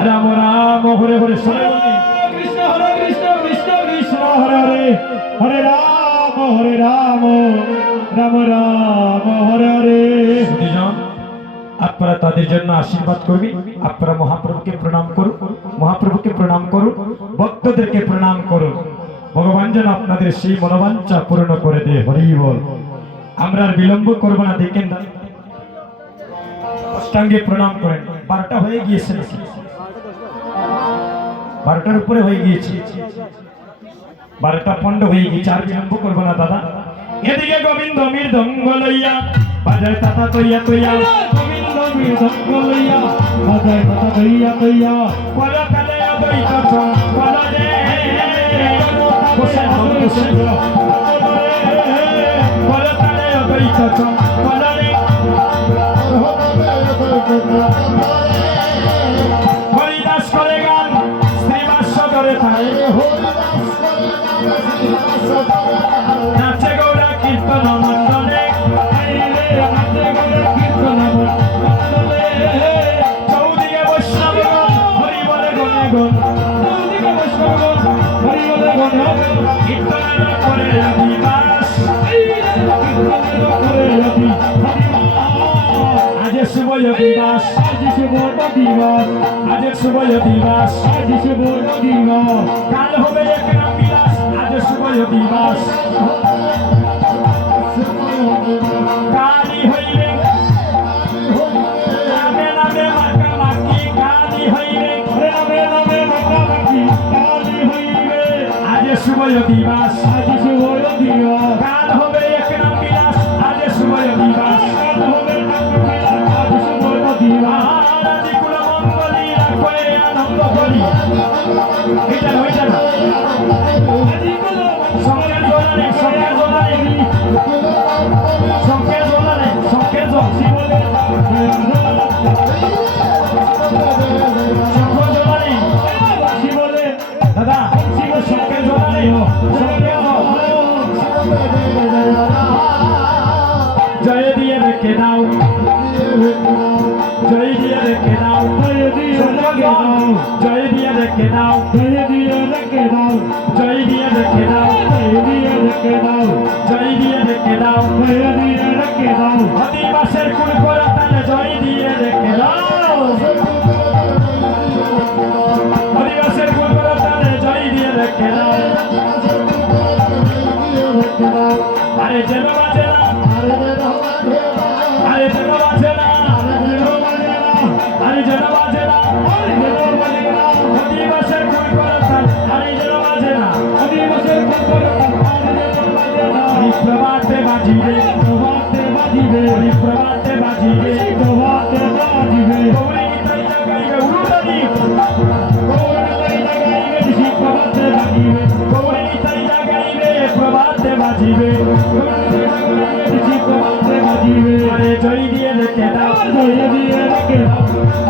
রাম রাম হরে হরে। সবাই বলি কৃষ্ণ হরে কৃষ্ণ কৃষ্ণ কৃষ্ণ হরে হরে, হরে রাম রাম রাম হরে হরে। সুধীজন, আপনারা তাদের জন্য আশীর্বাদ করবেন। আপনারা মহাপ্রভুকে প্রণাম করুন, মহাপ্রভুকে প্রণাম করুন, ভক্তদেরকে প্রণাম করুন। ভগবান যেন আপনাদের সেই মনোবাঞ্ছা পূর্ণ করে দেয়। হরি বল। আমরা আর বিলম্ব করবো না, দেখেন না অষ্টাঙ্গে প্রণাম করেন। 12টা হয়ে গিয়েছে নাকি? 12টার উপরে হয়ে গিয়েছে, 12টা 15 হয়ে গিয়েছে, আর বিলম্ব করবো না দাদা। এদিকে গোবিন্দ মৃদঙ্গ লইয়া বাজায় তাতা তৈয়া তৈয়া, গোবিন্দ মৃদঙ্গ লইয়া বাজায় কথা তৈয়া তৈয়া, পরকালে অদ্বৈত সম্পদে বসে বসে পরকালে অদ্বৈত সম্পদে হরিদাস করে গান শ্রীবাস করে থাকে, নাচে গৌরা কীর্তন মণ্ডলে, নাচে গৌরা কীর্তন মণ্ডলে, চৌদিকে বৈষ্ণবগণ হরি বলে গণে গণ, চৌদিকে বৈষ্ণবগণ হরি বলে গণ, কীর্তনের করে অধিবাস, কীর্তনের করে অধিবাস, আজ শুভ অধিবাস, আজ শুভ দিবস, আজ শুভ দিবস, আজ শুভ দিবস, কাল হবে এক নাম বিলাস, আজ শুভ দিবস, কালি হইবে নামে নামে মাখামাখি, কালি হইবে নামে নামে মাখামাখি, কালি হইবে, আজ শুভ দিবস, আজ শুভ দিবস, কাল হবে এক নাম বিলাস, আজ শুভ দিবস, কাল হবে আজ শুভ দিবস, আজ কুলমঙ্গলী রাখো আনন্দ করি, এটা হইছে না আজি গুলো সংকেত জোলারে, সংকেত জোলারে, সংকেত জোলারে, সংকেত জোল, শিবলে সংকেত জোলারে, শিবলে দাদা শিব সংকেত জোলারে, সংকেত জোল, জয় দিয়ে রেখে দাও, জয় দিয়ে রেখে দাও, জয় দিয়ে রেখে দাও, জয় দিয়ে রেখে দাও, জয় দিয়ে রেখে দাও, জয় দিয়ে রেখে দাও, জয় দিয়ে রেখে দাও, জয় দিয়ে রেখে দাও, জয় দিয়ে রেখে দাও, আদিবাসের কুল করা তালে জয় দিয়ে রেখে দাও, আদিবাসের কুল করা তালে জয় দিয়ে রেখে দাও, আরে যেন বাজে না, আরে যেন বাজে না, আরে যেন বাজে না, আদিবাসের কুল করা তাল, আরে যেন বাজে না, আদিবাসের প্রভাতে বাজিবে, প্রভাতে বাজিবে, প্রভাতে বাজিবে, প্রভাতে বাজিবে, গৌরী তাই জাগাইবে উলুদানি, প্রভাতে বাজিবে, গৌরী তাই জাগাইবে প্রভাতে বাজিবে, প্রভাতে বাজিবে, আরে জয় দিয়ে রেখে দাও, জয় দিয়ে রেখে দাও,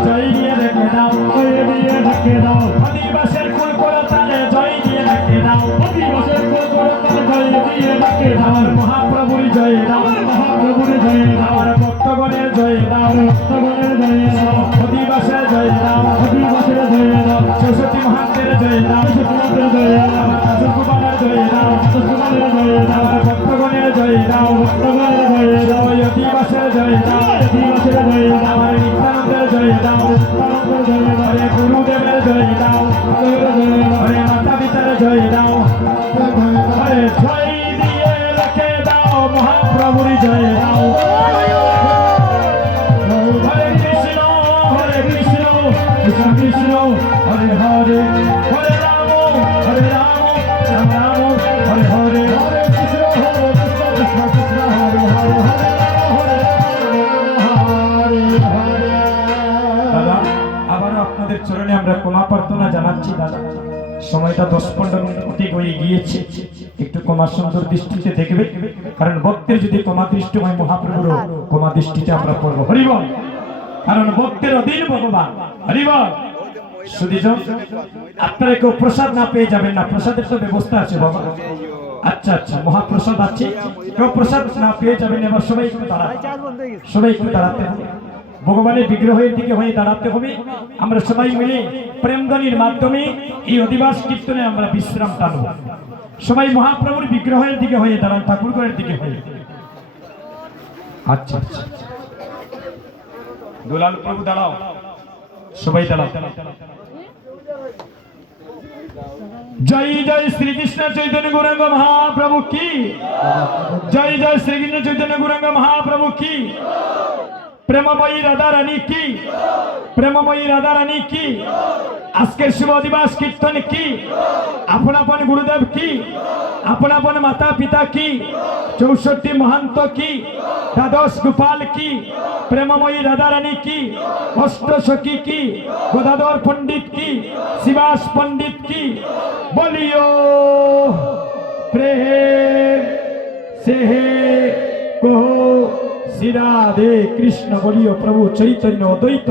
জয় দিয়ে রেখে দাও, জয় দিয়ে রেখে দাও, আদিবাসের কুল করা তালে জয় দিয়ে রেখে দাও, আদিবাসের কলকাতা জয় দিয়ে রেখে দাও, আমার মহাপ্রভুর জয় দাও, মহাপ্রভুর জয় দাও, আমার ভক্তগণের জয় দাও, ভক্তগণের জয় দাও, আদিবাসের জয় দাও, আদিবাসের জয় দাও, চৌষট্টি মহান্তের জয় দাও, সুকুমারের জয় দাও, আমার দাসুকুমারের জয় দাও, সুকুমারের জয় দাও, আমার ভক্তগণের জয় দাও, ভক্তগণের জয় দাও, আদিবাসের জয় দাও, আদিবাসের জয় দাও, আমার নিত্যানন্দের জয় দাও, তারকের জয় দাও, হরে গুরুদেবের জয় দাও, তারকের জয় দাও, হরে মাতা পিতার জয় দাও, হরে জয় দিয়ে রেখে দাও, মহাপ্রভুর জয় দাও, হরে কৃষ্ণ কৃষ্ণ কৃষ্ণ হরে হরে, হরে রাম রাম রাম হরে হরে, দাদা আবারও আপনাদের চরণে আমরা ক্ষমা প্রার্থনা জানাচ্ছি দাদা, সময়টা 10-15 মিনিট অধিক হয়ে গিয়েছে, একটু ক্ষমা সুন্দর দৃষ্টিতে দেখবে, কারণ ভক্তের যদি ক্ষমা দৃষ্টি হয় মহাপ্রভুরও ক্ষমা দৃষ্টিতে আমরা পড়বো, হরিবল, কারণ ভক্তের অধীন ভগবান, হরিবল। সুধীজন আপনারা কেউ প্রসাদ না পেয়ে যাবেন না, প্রসাদের তো ব্যবস্থা আছে বাবা, আচ্ছা আচ্ছা মহাপ্রসাদ আছে, কেউ প্রসাদ না পেয়ে যাবেন, এবার সবাই একটু দাঁড়ান, সবাই একটু দাঁড়াতে হবে, ভগবানের বিগ্রহের দিকে হয়ে দাঁড়াতে হবে, আমরা সবাই মিলে প্রেমধ্বনির মাধ্যমে এই অধিবাস কীর্তনে আমরা বিশ্রাম টানব, সবাই মহাপ্রভুর বিগ্রহের দিকে হয়ে দাঁড়ান, ঠাকুরঘরের দিকে হয়ে, আচ্ছা আচ্ছা দুলাল প্রভু দাঁড়াও, সবাই দাঁড়াও, জয় জয় শ্রীকৃষ্ণ চৈতন্য গৌরাঙ্গ মহাপ্রভু কি, জয় জয় শ্রীকৃষ্ণ চৈতন্য গৌরাঙ্গ মহাপ্রভু কি, প্রেমময়ী রাধা রানী কি, প্রেমময়ী রাধা রানী কি, আজকের শুভ দিবস কীর্তন কি, আপন আপন গুরুদেব কি, আপন আপন মাতা পিতা কি, 64 মহান্ত কি, দ্বাদশ গোপাল কি, প্রেমময়ী রাধা রানী কি, অষ্টসখী কি, গদাধর পণ্ডিত কি, শিবাস পণ্ডিত কি, বলিও প্রেম से कहो श्री राधे कृष्ण, बोलियो प्रभु चैतन्य अद्वैत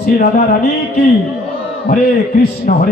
श्री राधा रानी की, हरे कृष्ण हरे